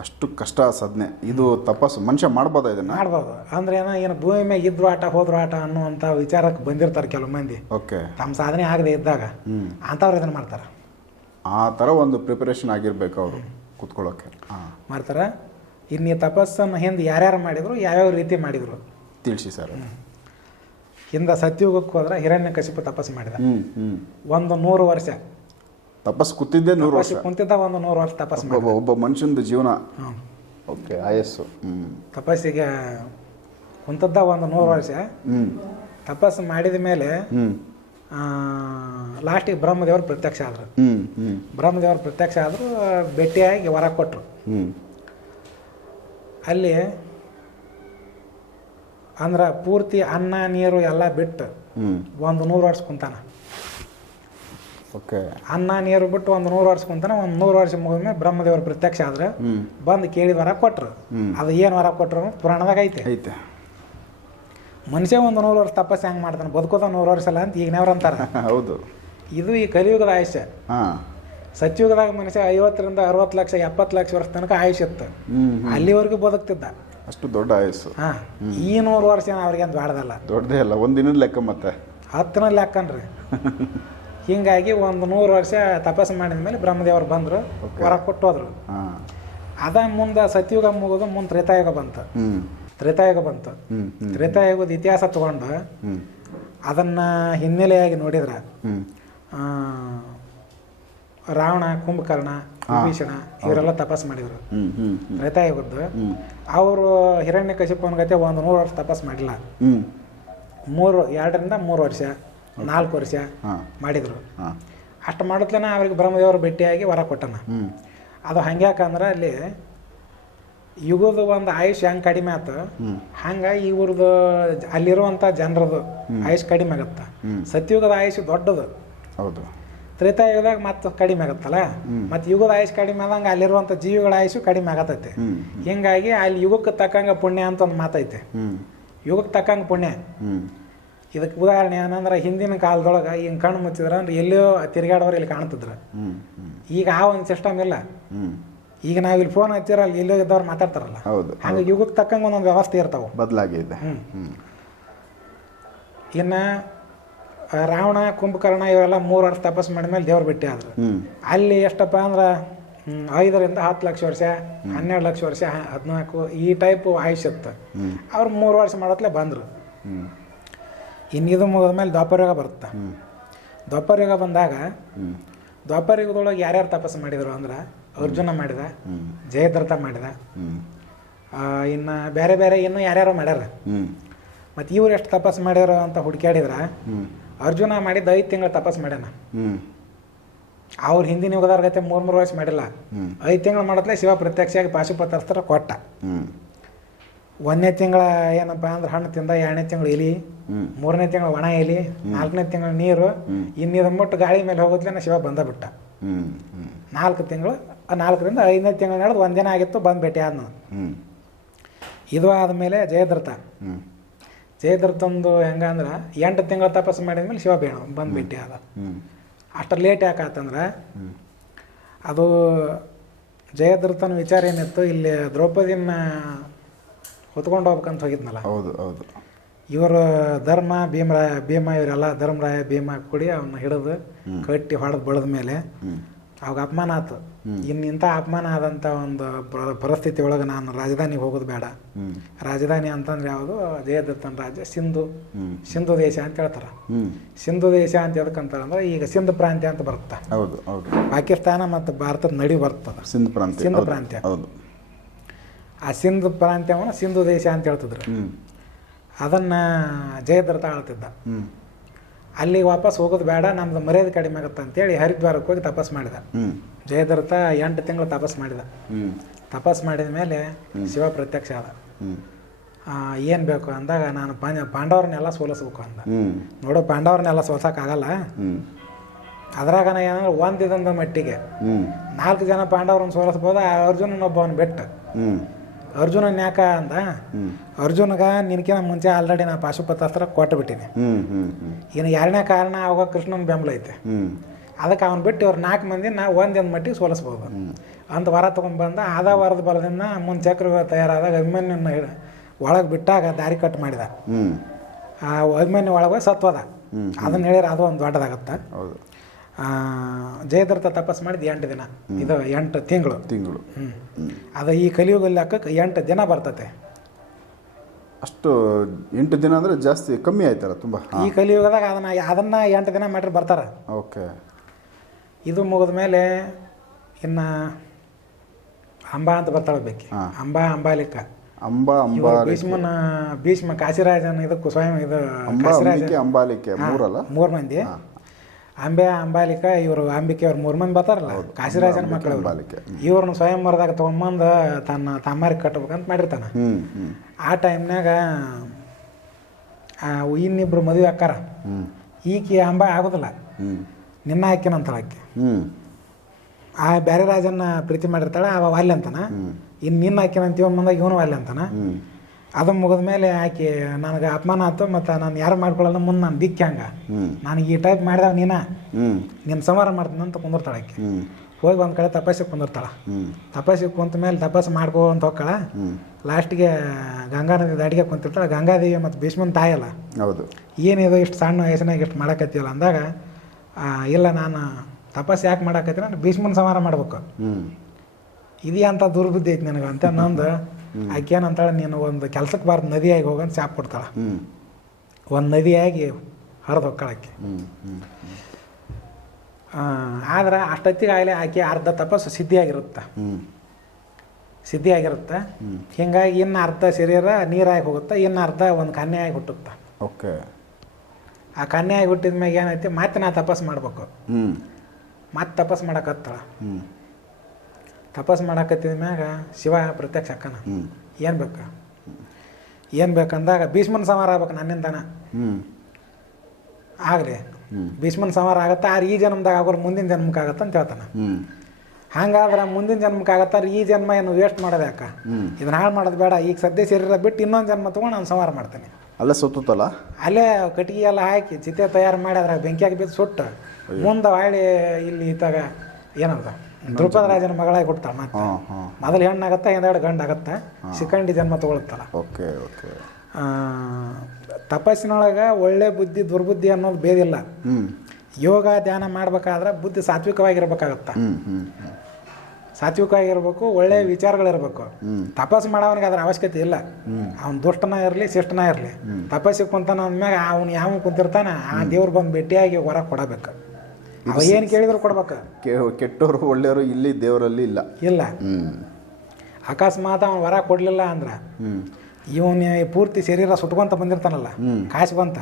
ಅಷ್ಟು ಕಷ್ಟ ಸಾಧನೆ. ಇದು ತಪಸ್ಸು. ಮನುಷ್ಯ ಮಾಡ್ಬೋದು ಇದನ್ನ? ಮಾಡ್ಬೋದು. ಅಂದ್ರೆ ಏನೋ ಏನು ಭೂಮಿ ಮ್ಯಾಗ ಇದ್ರು ಆಟ ಹೋದ್ರು ಆಟ ಅನ್ನುವಂಥ ವಿಚಾರಕ್ಕೆ ಬಂದಿರ್ತಾರೆ ಕೆಲವು ಮಂದಿ. ಓಕೆ. ತಮ್ಮ ಸಾಧನೆ ಆಗದೆ ಇದ್ದಾಗ ಅಂಥವ್ರು ಇದನ್ನ ಮಾಡ್ತಾರೆ. ಆ ಥರ ಒಂದು ಪ್ರಿಪರೇಷನ್ ಆಗಿರ್ಬೇಕು ಅವರು ಕುತ್ಕೊಳ್ಳೋಕೆ ಮಾಡ್ತಾರೆ. ಇನ್ನು ಈ ತಪಸ್ಸನ್ನು ಹಿಂದೆ ಯಾರ್ಯಾರು ಮಾಡಿದ್ರು ಯಾವ್ಯಾವ ರೀತಿ ಮಾಡಿದ್ರು? ತಿಳಿಸಿ ಸರ್. ಹಿಂದೆ ಸತ್ಯುಗಕ್ಕೆ ಹೋದ್ರೆ ಹಿರಣ್ಯ ಕಶಿಪು ತಪಸ್ಸು ಮಾಡಿದ. ಒಂದು ನೂರು ವರ್ಷ. ತಪಸ್ ಕೂತಿದ್ದೆ ನೂರು ವರ್ಷ. ಕುಂತಿದ್ದ ಒಂದು ನೂರು ವರ್ಷ ತಪಸ್ಸು ಮಾಡಿದ. ಒಬ್ಬ ಮನುಷ್ಯನ ಮನುಷ್ಯನದು ಜೀವನ ಓಕೆ ಆಯಸ್ಸು. ತಪಸ್ಸಿಗೆ ಕುಂತದ್ದ ಒಂದು ನೂರು ವರ್ಷ. ತಪಸ್ ತಪಸ್ಸು ಮಾಡಿದ ಮೇಲೆ ಲಾಸ್ಟಿಗೆ ಬ್ರಹ್ಮದೇವರು ಪ್ರತ್ಯಕ್ಷ ಆದರು. ಹ್ಮ್ ಹ್ಮ್. ಬ್ರಹ್ಮದೇವರು ಪ್ರತ್ಯಕ್ಷ ಆದರು ಭೇಟಿಯಾಗಿ ವರ ಕೊಟ್ಟರು ಅಲ್ಲಿ ಅಂದ್ರೆ ಪೂರ್ತಿ ಅನ್ನ ನೀರು ಎಲ್ಲ ಬಿಟ್ಟು ಒಂದು ನೂರು ವರ್ಷ ಕುಂತಾನ. ಓಕೆ. ಅನ್ನ ನೀರು ಬಿಟ್ಟು ಒಂದು ನೂರು ವರ್ಷ ಕುಂತಾನ ಒಂದು ನೂರು ವರ್ಷ ಮುಗಿದ್ಮೇಲೆ ಬ್ರಹ್ಮದೇವರ ಪ್ರತ್ಯಕ್ಷ ಆದ್ರೆ ಬಂದು ಕೇಳಿದ ವರ ಕೊಟ್ರು. ಅದು ಏನು ವರ ಕೊಟ್ರು ಅನ್ನೋದು ಪುರಾಣದಾಗ ಐತೆ. ಐತೆ. ಮನುಷ್ಯ ಒಂದು ನೂರು ವರ್ಷ ತಪಸ್ಸು ಹೆಂಗ್ ಮಾಡ್ತಾನೆ? ಬದುಕೋದ ನೂರು ವರ್ಷ ಅಲ್ಲ ಅಂತ ಈಗಿನವ್ರು ಅಂತಾರೆ. [laughs] ಹೌದು. ಇದು ಈ ಕಲಿಯುಗದ ಆಯುಷ್ಯ. ಸತ್ಯುಗದಾಗ ಮನುಷ್ಯ ಐವತ್ತರಿಂದ ಅರವತ್ತು ಲಕ್ಷ ಎಪ್ಪತ್ತು ಲಕ್ಷ ವರ್ಷ ತನಕ ಆಯುಷ್ ಇತ್ತು. ಅಲ್ಲಿವರೆಗೂ ಬದುಕ್ತಿದ್ದ. ಅಷ್ಟು ದೊಡ್ಡ ಆಯಸ್ಸು. ಹಾಂ ಈ ನೂರು ವರ್ಷ ಅವ್ರಿಗೆ ಅಂತ ಬಾಡ್ದಲ್ಲ ದೊಡ್ಡದೇ ಅಲ್ಲ ಒಂದಿನದ ಲೆಕ್ಕ ಮತ್ತೆ. ಹತ್ತನಲ್ಲಿ ಹಾಕನ್ರಿ [laughs] ಹಿಂಗಾಗಿ ಒಂದು ನೂರು ವರ್ಷ ತಪಸ್ಸು ಮಾಡಿದ ಮೇಲೆ ಬ್ರಹ್ಮದೇವರು ಬಂದರು ವರ ಹೊರ ಕೊಟ್ಟು ಹೋದ್ರು ಹಾಂ. ಅದ ಮುಂದೆ ಸತ್ಯುಗ ಮುಗಿದು ಮುಂದೆ ತ್ರೇತಾಯುಗ ಬಂತು. ತ್ರೇತಾಯುಗ ಬಂತು. ತ್ರೇತಾಯುಗದ ಇತಿಹಾಸ ತಗೊಂಡು ಅದನ್ನ ಹಿನ್ನೆಲೆಯಾಗಿ ನೋಡಿದ್ರೆ ರಾವಣ ಕುಂಭಕರ್ಣ ವಿಭೀಷಣ ಇವರೆಲ್ಲ ತಪಾಸ್ ಮಾಡಿದ್ರು. ರೈತ ಹ್ಮ್ ಅವರು ಹಿರಣ್ಯ ಕಶಿಪನ ಗತೆ ಒಂದು ನೂರು ವರ್ಷ ತಪಾಸ್ ಮಾಡಿಲ್ಲ. ಮೂರು ಎರಡರಿಂದ ಮೂರು ವರ್ಷ ನಾಲ್ಕು ವರ್ಷ ಮಾಡಿದ್ರು. ಅಷ್ಟು ಮಾಡತ್ಲೇನ ಅವ್ರಿಗೆ ಬ್ರಹ್ಮದೇವರು ಭೇಟಿಯಾಗಿ ವರ ಕೊಟ್ಟನ. ಅದು ಹಂಗ್ಯಾಕಂದ್ರೆ ಅಲ್ಲಿ ಯುಗದ ಒಂದು ಆಯುಷ್ ಹೆಂಗ್ ಕಡಿಮೆ ಆತ ಹಂಗ ಇವ್ರದ್ದು ಅಲ್ಲಿರುವಂಥ ಜನರದು ಆಯುಷ್ ಕಡಿಮೆ ಆಗತ್ತ. ಸತ್ಯುಗದ ಆಯುಷ್ ದೊಡ್ಡದು. ಹೌದು. ತ್ರೇತಾಯುಗದಾಗ ಮತ್ತು ಕಡಿಮೆ ಆಗತ್ತಲ್ಲ? ಮತ್ತು ಯುಗದ ಆಯುಷ್ ಕಡಿಮೆ ಆದಂಗೆ ಅಲ್ಲಿರುವಂಥ ಜೀವಿಗಳ ಆಯುಷು ಕಡಿಮೆ ಆಗತೈತೆ ಹಿಂಗಾಗಿ ಅಲ್ಲಿ ಯುಗಕ್ಕೆ ತಕ್ಕಂಗೆ ಪುಣ್ಯ ಅಂತ ಒಂದು ಮಾತೈತೆ. ಯುಗಕ್ಕೆ ತಕ್ಕಂಗೆ ಪುಣ್ಯ. ಇದಕ್ಕೆ ಉದಾಹರಣೆ ಏನಂದ್ರೆ ಹಿಂದಿನ ಕಾಲದೊಳಗೆ ಹಿಂಗೆ ಕಣ್ಣು ಮುಚ್ಚಿದ್ರೆ ಅಂದ್ರೆ ಎಲ್ಲೋ ತಿರುಗಾಡೋರು ಇಲ್ಲಿ ಕಾಣ್ತಿದ್ರು. ಈಗ ಆ ಒಂದು ಸಿಸ್ಟಮ್ ಇಲ್ಲ. ಈಗ ನಾವು ಇಲ್ಲಿ ಫೋನ್ ಹಚ್ಚಿರಲ್ಲ ಎಲ್ಲೋ ಇದ್ದವ್ರು ಮಾತಾಡ್ತಾರಲ್ಲ. ಹೌದು ಹಂಗೆ ಯುಗಕ್ಕೆ ತಕ್ಕಂಗೆ ಒಂದೊಂದು ವ್ಯವಸ್ಥೆ ಇರ್ತಾವೆ. ಬದಲಾಗಿದೆ ಇನ್ನು ರಾವಣ ಕುಂಭಕರ್ಣ ಇವೆಲ್ಲ ಮೂರು ವರ್ಷ ತಪಸ್ ಮಾಡಿದ್ಮೇಲೆ ದೇವ್ರು ಬೆಟ್ಟಿ ಆದ್ರು. ಅಲ್ಲಿ ಎಷ್ಟಪ್ಪ ಅಂದ್ರೆ ಐದರಿಂದ ಹತ್ತು ಲಕ್ಷ ವರ್ಷ ಹನ್ನೆರಡು ಲಕ್ಷ ವರ್ಷ ಹದಿನಾಲ್ಕು ಈ ಟೈಪ್ ಆಯುಷ್ ಇತ್ತು. ಅವ್ರು ಮೂರು ವರ್ಷ ಮಾಡತ್ಲೆ ಬಂದರು. ಇನ್ನಿದು ಇನ್ನು ಇದು ಮುಗಿದ ಮೇಲೆ ದ್ವಾಪರಯುಗ ಬರುತ್ತೆ? ದ್ವಾಪರ ದ್ವಾಪರಯುಗ ಬಂದಾಗ ದ್ವಾಪರಯುಗದೊಳಗೆ ಯಾರ್ಯಾರು ತಪಸ್ಸು ಮಾಡಿದ್ರು ಅಂದ್ರೆ ಅರ್ಜುನ ಮಾಡಿದ ಜಯದ್ರಥ ಮಾಡಿದ ಇನ್ನು ಬೇರೆ ಬೇರೆ ಇನ್ನೂ ಯಾರ್ಯಾರು ಮಾಡ್ಯಾರ. ಮತ್ತು ಇವ್ರು ಎಷ್ಟು ತಪಸ್ಸು ಮಾಡ್ಯಾರ ಅಂತ ಹುಡುಕ್ಯಾಡಿದ್ರೆ ಹ್ಞೂ ಅರ್ಜುನ ಮಾಡಿದ್ದು ಐದು ತಿಂಗಳು ತಪಸ್ ಮಾಡ್ಯಾನ. ಅವ್ರ ಅವ್ರು ಹಿಂದಿನ ಯುಗದವ್ರ ಗತೆ ಮೂರು ಮೂರು ವಯಸ್ಸು ಮಾಡಿಲ್ಲ. ಐದು ತಿಂಗಳು ಮಾಡತ್ಲೆ ಶಿವ ಪ್ರತ್ಯಕ್ಷವಾಗಿ ಪಾಶುಪತಾಸ್ತ್ರ ಕೊಟ್ಟ. ಒಂದನೇ ತಿಂಗಳ ಏನಪ್ಪ ಅಂದ್ರೆ ಹಣ್ಣು ತಿಂದ ಎರಡನೇ ತಿಂಗಳು ಇಲಿ ಮೂರನೇ ತಿಂಗಳು ಒಣ ಇಲಿ ನಾಲ್ಕನೇ ತಿಂಗಳು ನೀರು. ಇನ್ನಿದ ಮುಟ್ಟು ಗಾಳಿ ಮೇಲೆ ಹೋಗೋದ್ಲೇನ ಶಿವ ಬಂದ ಬಿಟ್ಟ. ನಾಲ್ಕು ತಿಂಗಳು ಆ ನಾಲ್ಕರಿಂದ ಐದನೇ ತಿಂಗಳು ನಡೆದು ಒಂದಿನ ಆಗಿತ್ತು ಬಂದು ಭೇಟಿ ಆದ್ನು. ಇದು ಆದಮೇಲೆ ಜಯದ್ರಥ. ಜಯದ್ರಥಂದು ಹೆಂಗಂದ್ರೆ ಎಂಟು ತಿಂಗಳು ತಪಸ್ಸು ಮಾಡಿದ್ಮೇಲೆ ಶಿವ ಬೇಣ ಬಂದು ಭೇಟಿ ಆದ ಹ್ಞೂ ಅಷ್ಟು ಲೇಟ್ ಯಾಕೆ ಆತಂದ್ರೆ ಅದು ಜಯದ್ರತನ ವಿಚಾರ ಏನಿತ್ತು ಇಲ್ಲಿ ದ್ರೌಪದಿನ ಹೊತ್ಕೊಂಡು ಹೋಗ್ಬೇಕಂತ ಹೋಗಿದ್ನಲ್ಲ. ಹೌದು ಹೌದು. ಇವರು ಧರ್ಮ ಭೀಮರಾಯ ಭೀಮ ಇವರೆಲ್ಲ ಧರ್ಮರಾಯ ಭೀಮ ಕೂಡಿ ಅವನ್ನ ಹಿಡಿದು ಕಟ್ಟಿ ಹೊಡೆದು ಬೆಳೆದ ಮೇಲೆ ಅವಾಗ ಅಪಮಾನ ಆತು. ಹ್ಮ್. ಇನ್ನು ಇಂಥ ಅಪಮಾನ ಆದಂಥ ಒಂದು ಪರಿಸ್ಥಿತಿ ಒಳಗೆ ನಾನು ರಾಜಧಾನಿಗೆ ಹೋಗೋದು ಬೇಡ. ರಾಜಧಾನಿ ಅಂತಂದ್ರೆ ಯಾವುದು? ಜಯದತ್ತನ ರಾಜ್ಯ ಸಿಂಧು. ಸಿಂಧು ದೇಶ ಅಂತ ಹೇಳ್ತಾರೆ. ಸಿಂಧು ದೇಶ ಅಂತ ಎದಕ್ಕಂತಾರೆ ಅಂದ್ರೆ ಈಗ ಸಿಂಧು ಪ್ರಾಂತ್ಯ ಅಂತ ಬರುತ್ತೆ. ಹೌದು ಹೌದು. ಪಾಕಿಸ್ತಾನ ಮತ್ತು ಭಾರತದ ನಡಿ ಬರ್ತದೆ. ಸಿಂಧು ಪ್ರಾಂತ್ಯ ಸಿಂಧು ಪ್ರಾಂತ್ಯ. ಹೌದು. ಆ ಸಿಂಧು ಪ್ರಾಂತ್ಯವನ್ನು ಸಿಂಧು ದೇಶ ಅಂತ ಹೇಳ್ತಿದ್ರು. ಅದನ್ನ ಜಯದ್ರಥ ಆಳ್ತಿದ್ದ. ಅಲ್ಲಿಗೆ ವಾಪಸ್ ಹೋಗೋದು ಬೇಡ ನಮ್ದು ಮರ್ಯಾದೆ ಕಡಿಮೆ ಆಗುತ್ತೆ ಅಂತೇಳಿ ಹರಿದ್ವಾರಕ್ಕೆ ಹೋಗಿ ತಪಸ್ ಮಾಡಿದ. ಜಯದರ್ಥ ಎಂಟು ತಿಂಗಳು ತಪಸ್ ಮಾಡಿದ. ತಪಸ್ ಮಾಡಿದ ಮೇಲೆ ಶಿವ ಪ್ರತ್ಯಕ್ಷ ಆದ. ಏನು ಬೇಕು ಅಂದಾಗ ನಾನು ಪಾಂಡವರನ್ನೆಲ್ಲ ಸೋಲಿಸ್ಬೇಕು ಅಂದ. ನೋಡು ಪಾಂಡವ್ರನ್ನೆಲ್ಲ ಸೋಲ್ಸೋಕ್ಕಾಗಲ್ಲ ಅದ್ರಾಗ ಏನಂದ್ರೆ ಒಂದಿದಂದ ಮಟ್ಟಿಗೆ. ನಾಲ್ಕು ಜನ ಪಾಂಡವರನ್ನ ಸೋಲಿಸ್ಬೋದು ಆ ಅರ್ಜುನನೊಬ್ಬವನ್ನ ಬಿಟ್ಟು. ಹ್ಞೂ ಅರ್ಜುನನ್ ಯಾಕ ಅಂದ. ಅರ್ಜುನಗ ನಿನಕಿನ ಮುಂಚೆ ಆಲ್ರೆಡಿ ನಾ ಪಾಶುಪತಾಸ್ತ್ರ ಕೊಟ್ಟು ಬಿಟ್ಟಿನಿ. ಹ್ಞೂ ಹ್ಞೂ ಹ್ಞೂ ಇನ್ನು ಎರಡನೇ ಕಾರಣ ಅವಾಗ ಕೃಷ್ಣನ ಬೆಂಬಲ ಐತೆ. ಅದಕ್ಕೆ ಅವ್ನು ಬಿಟ್ಟು ಇವ್ರು ನಾಲ್ಕು ಮಂದಿ ನಾ ಒಂದಿನ ಮಟ್ಟಿಗೆ ಸೋಲಿಸ್ಬೋದು. ಅಂತ ವರ ತೊಗೊಂಡ್ಬಂದ ಆದ ವರದ ಬಲದಿಂದ ಮುಂದೆ ಚಕ್ರ ತಯಾರಾದಾಗ ಅಭಿಮನ್ಯನ ಒಳಗೆ ಬಿಟ್ಟಾಗ ದಾರಿ ಕಟ್ ಮಾಡಿದ. ಆ ಅಭಿಮನ್ಯ ಒಳಗೆ ಸತ್ವದ. ಅದನ್ನ ಹೇಳಿದ್ರೆ ಅದು ಒಂದು ದೊಡ್ಡದಾಗತ್ತೆ. ಜಯದ್ರಥ ತಪಸ್ ಮಾಡಿದ ಎಂಟು ದಿನ. ಇದು ಎಂಟು ತಿಂಗಳು. ತಿಂಗಳು. ಅದು ಈ ಕಲಿಯುಗದಲ್ಲಿ ಹಾಕಕ್ಕೆ ಎಂಟು ದಿನ ಬರ್ತತೆ. ಅಷ್ಟು ಎಂಟು ದಿನ ಅಂದರೆ ಜಾಸ್ತಿ ಕಮ್ಮಿ ಆಯ್ತಾರ ತುಂಬ? ಈ ಕಲಿಯುಗದಾಗ ಅದನ್ನ ಅದನ್ನ ಎಂಟು ದಿನ ಮಾಡ್ರಿ ಬರ್ತಾರೆ. ಓಕೆ. ಇದು ಮುಗಿದ ಮೇಲೆ ಇನ್ನು ಅಂಬಾ ಅಂತ ಬರ್ತಾಳೆ ಬೇಕು. ಅಂಬಾ ಅಂಬಾಲಿಕ ಅಂಬಾ ಅಂಬಾ ಭೀಷ್ಮನ ಭೀಷ್ಮ ಕಾಶಿರಾಜನ ಇದಕ್ಕೂ ಸ್ವಯಂ ಇದು ಅಂಬಾಲಿಕೆ ಮೂರಲ್ಲ? ಮೂರು ಮಂದಿ. ಅಂಬೆ ಅಂಬಾಲಿಕ ಇವರು ಅಂಬಿಕೆ ಅವ್ರು ಮೂರು ಮಂದಿ ಬರ್ತಾರಲ್ಲ. ಕಾಶಿರಾಜನ ಮಕ್ಕಳು ಇವ್ರನ್ನ ಸ್ವಯಂ ಮರದಾಗ ತೊಗೊಂಬಂದು ತನ್ನ ತಮ್ಮಾರಿಗೆ ಕಟ್ಬೇಕಂತ ಮಾಡಿರ್ತಾನೆ. ಆ ಟೈಮ್ನಾಗ ಇನ್ನಿಬ್ರು ಮದುವೆ ಅಕ್ಕಾರ. ಈಕೆ ಅಂಬ ಆಗೋದಿಲ್ಲ. ನಿನ್ನ ಹಾಕಿನಂತಾಳ ಆಕೆ. ಆ ಬೇರೆ ರಾಜನ್ನ ಪ್ರೀತಿ ಮಾಡಿರ್ತಾಳೆ ಅವ ವಾಲ್ಯ ಅಂತಾನ ಹ್ಞೂ ಇನ್ನು ನಿನ್ನ ಹಾಕಿನಂತ ಇವನ್ ಬಂದಾಗ ಇವನು ವಾಲ್ಯ ಅಂತಾನ ಅದು ಮುಗಿದ ಮೇಲೆ ಆಕೆ ನನಗೆ ಅಪಮಾನ ಆಯ್ತು ಮತ್ತು ನಾನು ಯಾರು ಮಾಡ್ಕೊಳ್ಳಲ್ಲ ಮುಂದೆ ನಾನು ದಿಕ್ಕಿ ಹಂಗ. ನನಗೆ ಈ ಟೈಪ್ ಮಾಡಿದವ ನೀನ. ನಿನ್ನ ಸಂಹಾರ ಮಾಡ್ತೀನಿ ಅಂತ ಕುಂದಿರ್ತಾಳೆ ಆಕೆ. ಹೋಗಿ ಒಂದು ಕಡೆ ತಪಸ್ಸಿಗೆ ಕುಂದಿರ್ತಾಳೆ. ಹ್ಞೂ ತಪಸ್ಸಿಗೆ ಕುಂತ ಮೇಲೆ ತಪಸ್ಸು ಮಾಡ್ಕೋ ಅಂತ ಹೋಗ್ಕಳ ಲಾಸ್ಟ್ಗೆ ಗಂಗಾ ನದಿ ದಾಡಿಗೆ ಕುಂತಿರ್ತಾಳೆ. ಗಂಗಾದೇವಿ ಮತ್ತು ಭೀಷ್ಮನ ತಾಯಲ್ಲ ಹೌದು. ಏನಿದು ಇಷ್ಟು ಸಣ್ಣ ವಯಸ್ಸಿನಾಗ ಇಷ್ಟು ಮಾಡಕತ್ತೀವಲ್ಲ ಅಂದಾಗ ಇಲ್ಲ ನಾನು ತಪಸ್ಸು ಯಾಕೆ ಮಾಡಕತ್ತೀನಿ? ಅಂದ್ರೆ ಭೀಷ್ಮನ ಸಂಹಾರ ಮಾಡ್ಬೇಕು. ಹ್ಞೂ ಇದು ಅಂತ ದುರ್ಬುದ್ಧಿ ಐತೆ ನನಗೆ ಅಂತ ನಂದು ಆಕೆ ಏನಂತಾಳೆ ನೀನು ಒಂದು ಕೆಲ್ಸಕ್ಕೆ ಬಾರ್ದು ನದಿಯಾಗಿ ಹೋಗಂತ ಶಾಪ್ ಕೊಡ್ತಾಳೆ. ಒಂದು ನದಿಯಾಗಿ ಹರಿದು ಹೊಕ್ಕಳಕ್ಕೆ ಆದ್ರೆ ಅಷ್ಟೊತ್ತಿಗೆ ಆಗಲಿ ಆಕೆ ಅರ್ಧ ತಪಸ್ಸು ಸಿದ್ಧಿಯಾಗಿರುತ್ತೆ. ಸಿದ್ಧಿಯಾಗಿರುತ್ತೆ. ಹಿಂಗಾಗಿ ಇನ್ನು ಅರ್ಧ ಶರೀರ ನೀರಾಗಿ ಹೋಗುತ್ತೆ ಇನ್ನು ಅರ್ಧ ಒಂದು ಕನ್ಯೆಯಾಗಿ ಹುಟ್ಟುತ್ತೆ. ಓಕೆ. ಆ ಕನ್ಯೆಯಾಗಿ ಹುಟ್ಟಿದ ಮ್ಯಾಗ ಏನೈತಿ ಮತ್ತೆ ನಾ ತಪಸ್ಸು ಮಾಡ್ಬೇಕು. ಮತ್ತೆ ತಪಸ್ಸು ಮಾಡಕತ್ತಾಳ ತಪಸ್ ಮಾಡಾಕತ್ತಿದ ಮ್ಯಾಗ ಶಿವ ಪ್ರತ್ಯಕ್ಷ ಅಕ್ಕನ. ಏನು ಬೇಕು? ಏನು ಬೇಕಂದಾಗ ಭೀಷ್ಮನ ಸಂಹಾರ ಆಗ್ಬೇಕು ನನ್ನಿಂದನ ಆಗಲಿ. ಭೀಷ್ಮನ ಸಂಹಾರ ಆಗತ್ತಾ ಆದ್ರೆ ಈ ಜನ್ಮದಾಗ ಆಗೋರು ಮುಂದಿನ ಜನ್ಮಕ್ಕೆ ಆಗತ್ತ ಅಂತ ಹೇಳ್ತಾನೆ. ಹಂಗಾದ್ರೆ ಮುಂದಿನ ಜನ್ಮಕ್ಕೆ ಆಗತ್ತಾರ ಈ ಜನ್ಮ ಏನು ವೇಸ್ಟ್ ಮಾಡೋದು ಅಕ್ಕ ಇದನ್ನ ಹಾಳು ಮಾಡೋದು ಬೇಡ ಈಗ ಸದ್ಯ ಶರೀರ ಬಿಟ್ಟು ಇನ್ನೊಂದು ಜನ್ಮ ತೊಗೊಂಡು ನಾನು ಸಂಹಾರ ಮಾಡ್ತೇನೆ. ಅಲ್ಲೇ ಸುತ್ತಲ್ಲ ಅಲ್ಲೇ ಕಟ್ಟಿಗೆ ಎಲ್ಲ ಹಾಕಿ ಚಿತೆ ತಯಾರು ಮಾಡಿ ಅದ್ರಾಗ ಬೆಂಕಿಯಾಗಿ ಬಿದ್ದು ಸುಟ್ಟು. ಮುಂದೆ ಹೊಳ್ಳಿ ಇಲ್ಲಿ ಇದ್ದಾಗ ಏನಂತ? ದ್ರೌಪದ ರಾಜನ ಮಗಳಾಗಿ ಕೊಡ್ತಾಳ ಮತ್ತೆ. ಮೊದಲು ಹೆಣ್ಣಾಗತ್ತ ಹಿಂದಗಡೆ ಗಂಡಾಗತ್ತೆ. ಸಿಕಂಡಿ ಶಿಖಂಡಿ ಜನ್ಮ ತಗೊಳ್ತಾಳ. Okay okay. ತಪಸ್ಸಿನೊಳಗೆ ಒಳ್ಳೆ ಬುದ್ಧಿ ದುರ್ಬುದ್ಧಿ ಅನ್ನೋದು ಬೇದಿಲ್ಲ ಹ್ಞೂ ಯೋಗ ಧ್ಯಾನ ಮಾಡ್ಬೇಕಾದ್ರೆ ಬುದ್ಧಿ ಸಾತ್ವಿಕವಾಗಿರ್ಬೇಕಾಗತ್ತ. ಸಾತ್ವಿಕವಾಗಿರ್ಬೇಕು ಒಳ್ಳೆ ವಿಚಾರಗಳಿರ್ಬೇಕು. ತಪಸ್ಸು ತಪಸ್ ಮಾಡೋವನಿಗೆ ಅದ್ರ ಅವಶ್ಯಕತೆ ಇಲ್ಲ. ಅವ್ನು ದುಷ್ಟನ ಇರಲಿ ಶಿಷ್ಟನ ಇರಲಿ. ತಪಸ್ಸಿಗೆ ಕುಂತಾನ ಅಂದ್ಮ್ಯಾಗ ಅವ್ನು ಯಾವ ಕುಂತಿರ್ತಾನ ಆ ದೇವ್ರು ಬಂದು ಭೇಟಿಯಾಗಿ ಹೊರ ಕೊಡಬೇಕು. ಏನು ಕೇಳಿದ್ರು ಕೊಡ್ಬೇಕು? ಕೆಟ್ಟವರು ಒಳ್ಳೆಯವರು ಇಲ್ಲಿ ದೇವರಲ್ಲಿ ಇಲ್ಲ. ಇಲ್ಲ. ಅಕಸ್ಮಾತ್ ಅವನು ವರ ಕೊಡಲಿಲ್ಲ ಅಂದ್ರೆ ಇವನ ಪೂರ್ತಿ ಶರೀರ ಸುಟ್ಕೊಂತ ಬಂದಿರ್ತಾನಲ್ಲ. ಕಾಸು ಬಂತ.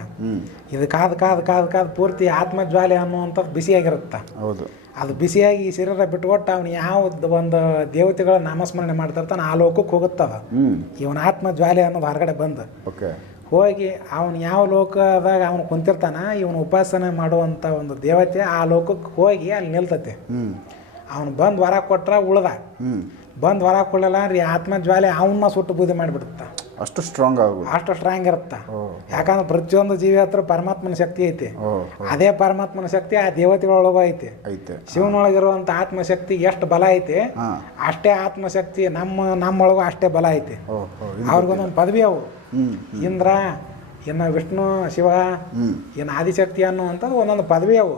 ಇದು ಕಾದು ಕಾದು ಕಾದು ಕಾದು ಪೂರ್ತಿ ಆತ್ಮಜ್ವಾಲೆ ಅನ್ನುವಂಥದ್ದು ಬಿಸಿಯಾಗಿರುತ್ತೆ. ಹೌದು. ಅದು ಬಿಸಿಯಾಗಿ ಈ ಶರೀರ ಬಿಟ್ಕೊಟ್ಟು ಅವ್ನು ಯಾವ ಒಂದು ದೇವತೆಗಳ ನಾಮಸ್ಮರಣೆ ಮಾಡ್ತಿರ್ತಾನೆ ಆ ಲೋಕಕ್ಕೆ ಹೋಗುತ್ತದ. ಇವನ ಆತ್ಮ ಜ್ವಾಲೆ ಅನ್ನೋದು ಹೊರಗಡೆ ಬಂದು. ಓಕೆ ಹೋಗಿ ಅವನು ಯಾವ ಲೋಕದಾಗ ಅವನು ಕುಂತಿರ್ತಾನ ಇವನು ಉಪಾಸನೆ ಮಾಡುವಂಥ ಒಂದು ದೇವತೆ ಆ ಲೋಕಕ್ಕೆ ಹೋಗಿ ಅಲ್ಲಿ ನಿಲ್ತತೆ. ಅವನು ಬಂದು ವರ ಕೊಟ್ರೆ ಉಳ್ದ. ಬಂದು ವರ ಕೊಡಲಿಲ್ಲ ಅಂದ್ರೆ ಆತ್ಮಜ್ವಾಲೆ ಆತ್ಮ ಜ್ವಾಲೆ ಅವನ್ನ ಸುಟ್ಟು ಬೂದಿ ಮಾಡಿಬಿಡುತ್ತ. ಅಷ್ಟು ಸ್ಟ್ರಾಂಗ್ ಆಗುತ್ತೆ ಅಷ್ಟು ಸ್ಟ್ರಾಂಗ್ ಇರುತ್ತೆ? ಯಾಕಂದ್ರೆ ಪ್ರತಿಯೊಂದು ಜೀವಿ ಹತ್ರ ಪರಮಾತ್ಮನ ಶಕ್ತಿ ಐತಿ. ಅದೇ ಪರಮಾತ್ಮನ ಶಕ್ತಿ ಆ ದೇವತೆಗಳೊಳಗೂ ಐತಿ. ಐತೆ. ಶಿವನೊಳಗಿರುವಂಥ ಆತ್ಮಶಕ್ತಿ ಎಷ್ಟು ಬಲ ಐತಿ ಅಷ್ಟೇ ಆತ್ಮಶಕ್ತಿ ನಮ್ಮ ನಮ್ಮೊಳಗು ಅಷ್ಟೇ ಬಲ ಐತಿ. ಅವ್ರಿಗೊಂದೊಂದು ಪದವಿ ಅವು. ಇಂದ್ರ ಇನ್ನು ವಿಷ್ಣು ಶಿವ ಇನ್ನು ಆದಿಶಕ್ತಿ ಅನ್ನುವಂಥದ್ದು ಒಂದೊಂದು ಪದವಿ ಅವು.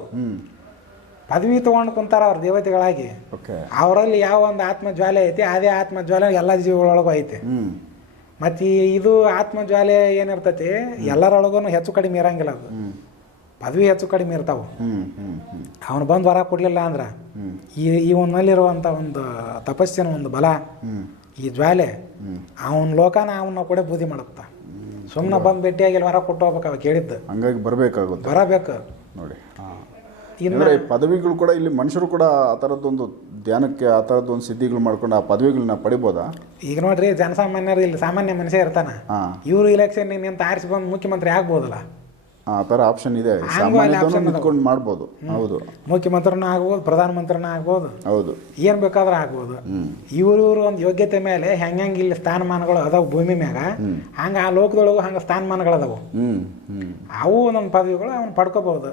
ಪದವಿ ತೊಗೊಂಡು ಕುಂತಾರ ಅವ್ರ ದೇವತೆಗಳಾಗಿ. ಓಕೆ. ಅವರಲ್ಲಿ ಯಾವ ಒಂದು ಆತ್ಮ ಜ್ವಾಲೆ ಐತಿ ಅದೇ ಆತ್ಮ ಜ್ವಾಲೆ ಎಲ್ಲ ಜೀವಿಗಳೊಳಗೂ ಐತಿ. ಮತ್ತು ಇದು ಆತ್ಮ ಜ್ವಾಲೆ ಏನಿರ್ತೈತಿ ಎಲ್ಲರೊಳಗೂ ಹೆಚ್ಚು ಕಡಿಮೆ ಇರಂಗಿಲ್ಲ ಅದು. ಪದವಿ ಹೆಚ್ಚು ಕಡಿಮೆ ಇರ್ತಾವೆ. ಅವನು ಬಂದು ವರ ಕೊಡಲಿಲ್ಲ ಅಂದ್ರೆ ಈ ಇವನಲ್ಲಿರುವಂಥ ಒಂದು ತಪಸ್ಸಿನ ಒಂದು ಬಲ ಈ ಜ್ವಾಲೆ ಅವನ ಲೋಕನ ಅವನ್ನ ಕೂಡ ಬೂದಿ ಮಾಡುತ್ತ. ಸುಮ್ಮನೆ ಬಂದು ಭೇಟಿಯಾಗಿ ಇಲ್ಲಿ ವರ ಕೊಟ್ಟು ಹೋಗ್ಬೇಕು ಅವ ಕೇಳಿದ್ದು ಹಂಗಾಗಿ ಬರಬೇಕಾಗುತ್ತೆ. ಬರಬೇಕು. ನೋಡಿ. ಪದವಿಗಳು ಕೂಡ ಇಲ್ಲಿ ಮನುಷ್ಯರು ಕೂಡ ಆ ಥರದ್ದೊಂದು ಧ್ಯಾನಕ್ಕೆ ಆ ಥರದ್ದೊಂದು ಸಿದ್ಧಿಗಳು ಮಾಡ್ಕೊಂಡು ಆ ಪದವಿಗಳನ್ನ ಪಡಿಬೋದಾ? ಈಗ ನೋಡ್ರಿ ಜನಸಾಮಾನ್ಯರು ಇಲ್ಲಿ ಸಾಮಾನ್ಯ ಮನುಷ್ಯ ಇರ್ತಾನ. ಹಾಂ. ಇವರು ಇಲೆಕ್ಷನ್ ನಿಂತ ಆರಿಸಿ ಬಂದು ಮುಖ್ಯಮಂತ್ರಿ ಆಗ್ಬೋದಲ್ಲ? ಆ ಥರ ಆಪ್ಷನ್ ಇದೆ. ನಿಂತ್ಕೊಂಡು ಮಾಡ್ಬೋದು. ಹೌದು. ಮುಖ್ಯಮಂತ್ರಿನೂ ಆಗ್ಬೋದು ಪ್ರಧಾನಮಂತ್ರಿನೂ ಆಗ್ಬೋದು. ಹೌದು. ಏನು ಬೇಕಾದ್ರೂ ಆಗ್ಬೋದು. ಇವರು ಒಂದು ಯೋಗ್ಯತೆ ಮೇಲೆ ಹೆಂಗೆ ಇಲ್ಲಿ ಸ್ಥಾನಮಾನಗಳು ಅದಾವು ಭೂಮಿ ಮ್ಯಾಗ. ಹಂಗೆ ಆ ಲೋಕದೊಳಗೂ ಹಂಗೆ ಸ್ಥಾನಮಾನಗಳು ಅದಾವು ಅವು ಒಂದೊಂದು ಪದವಿಗಳು ಅವನು ಪಡ್ಕೋಬಹುದು.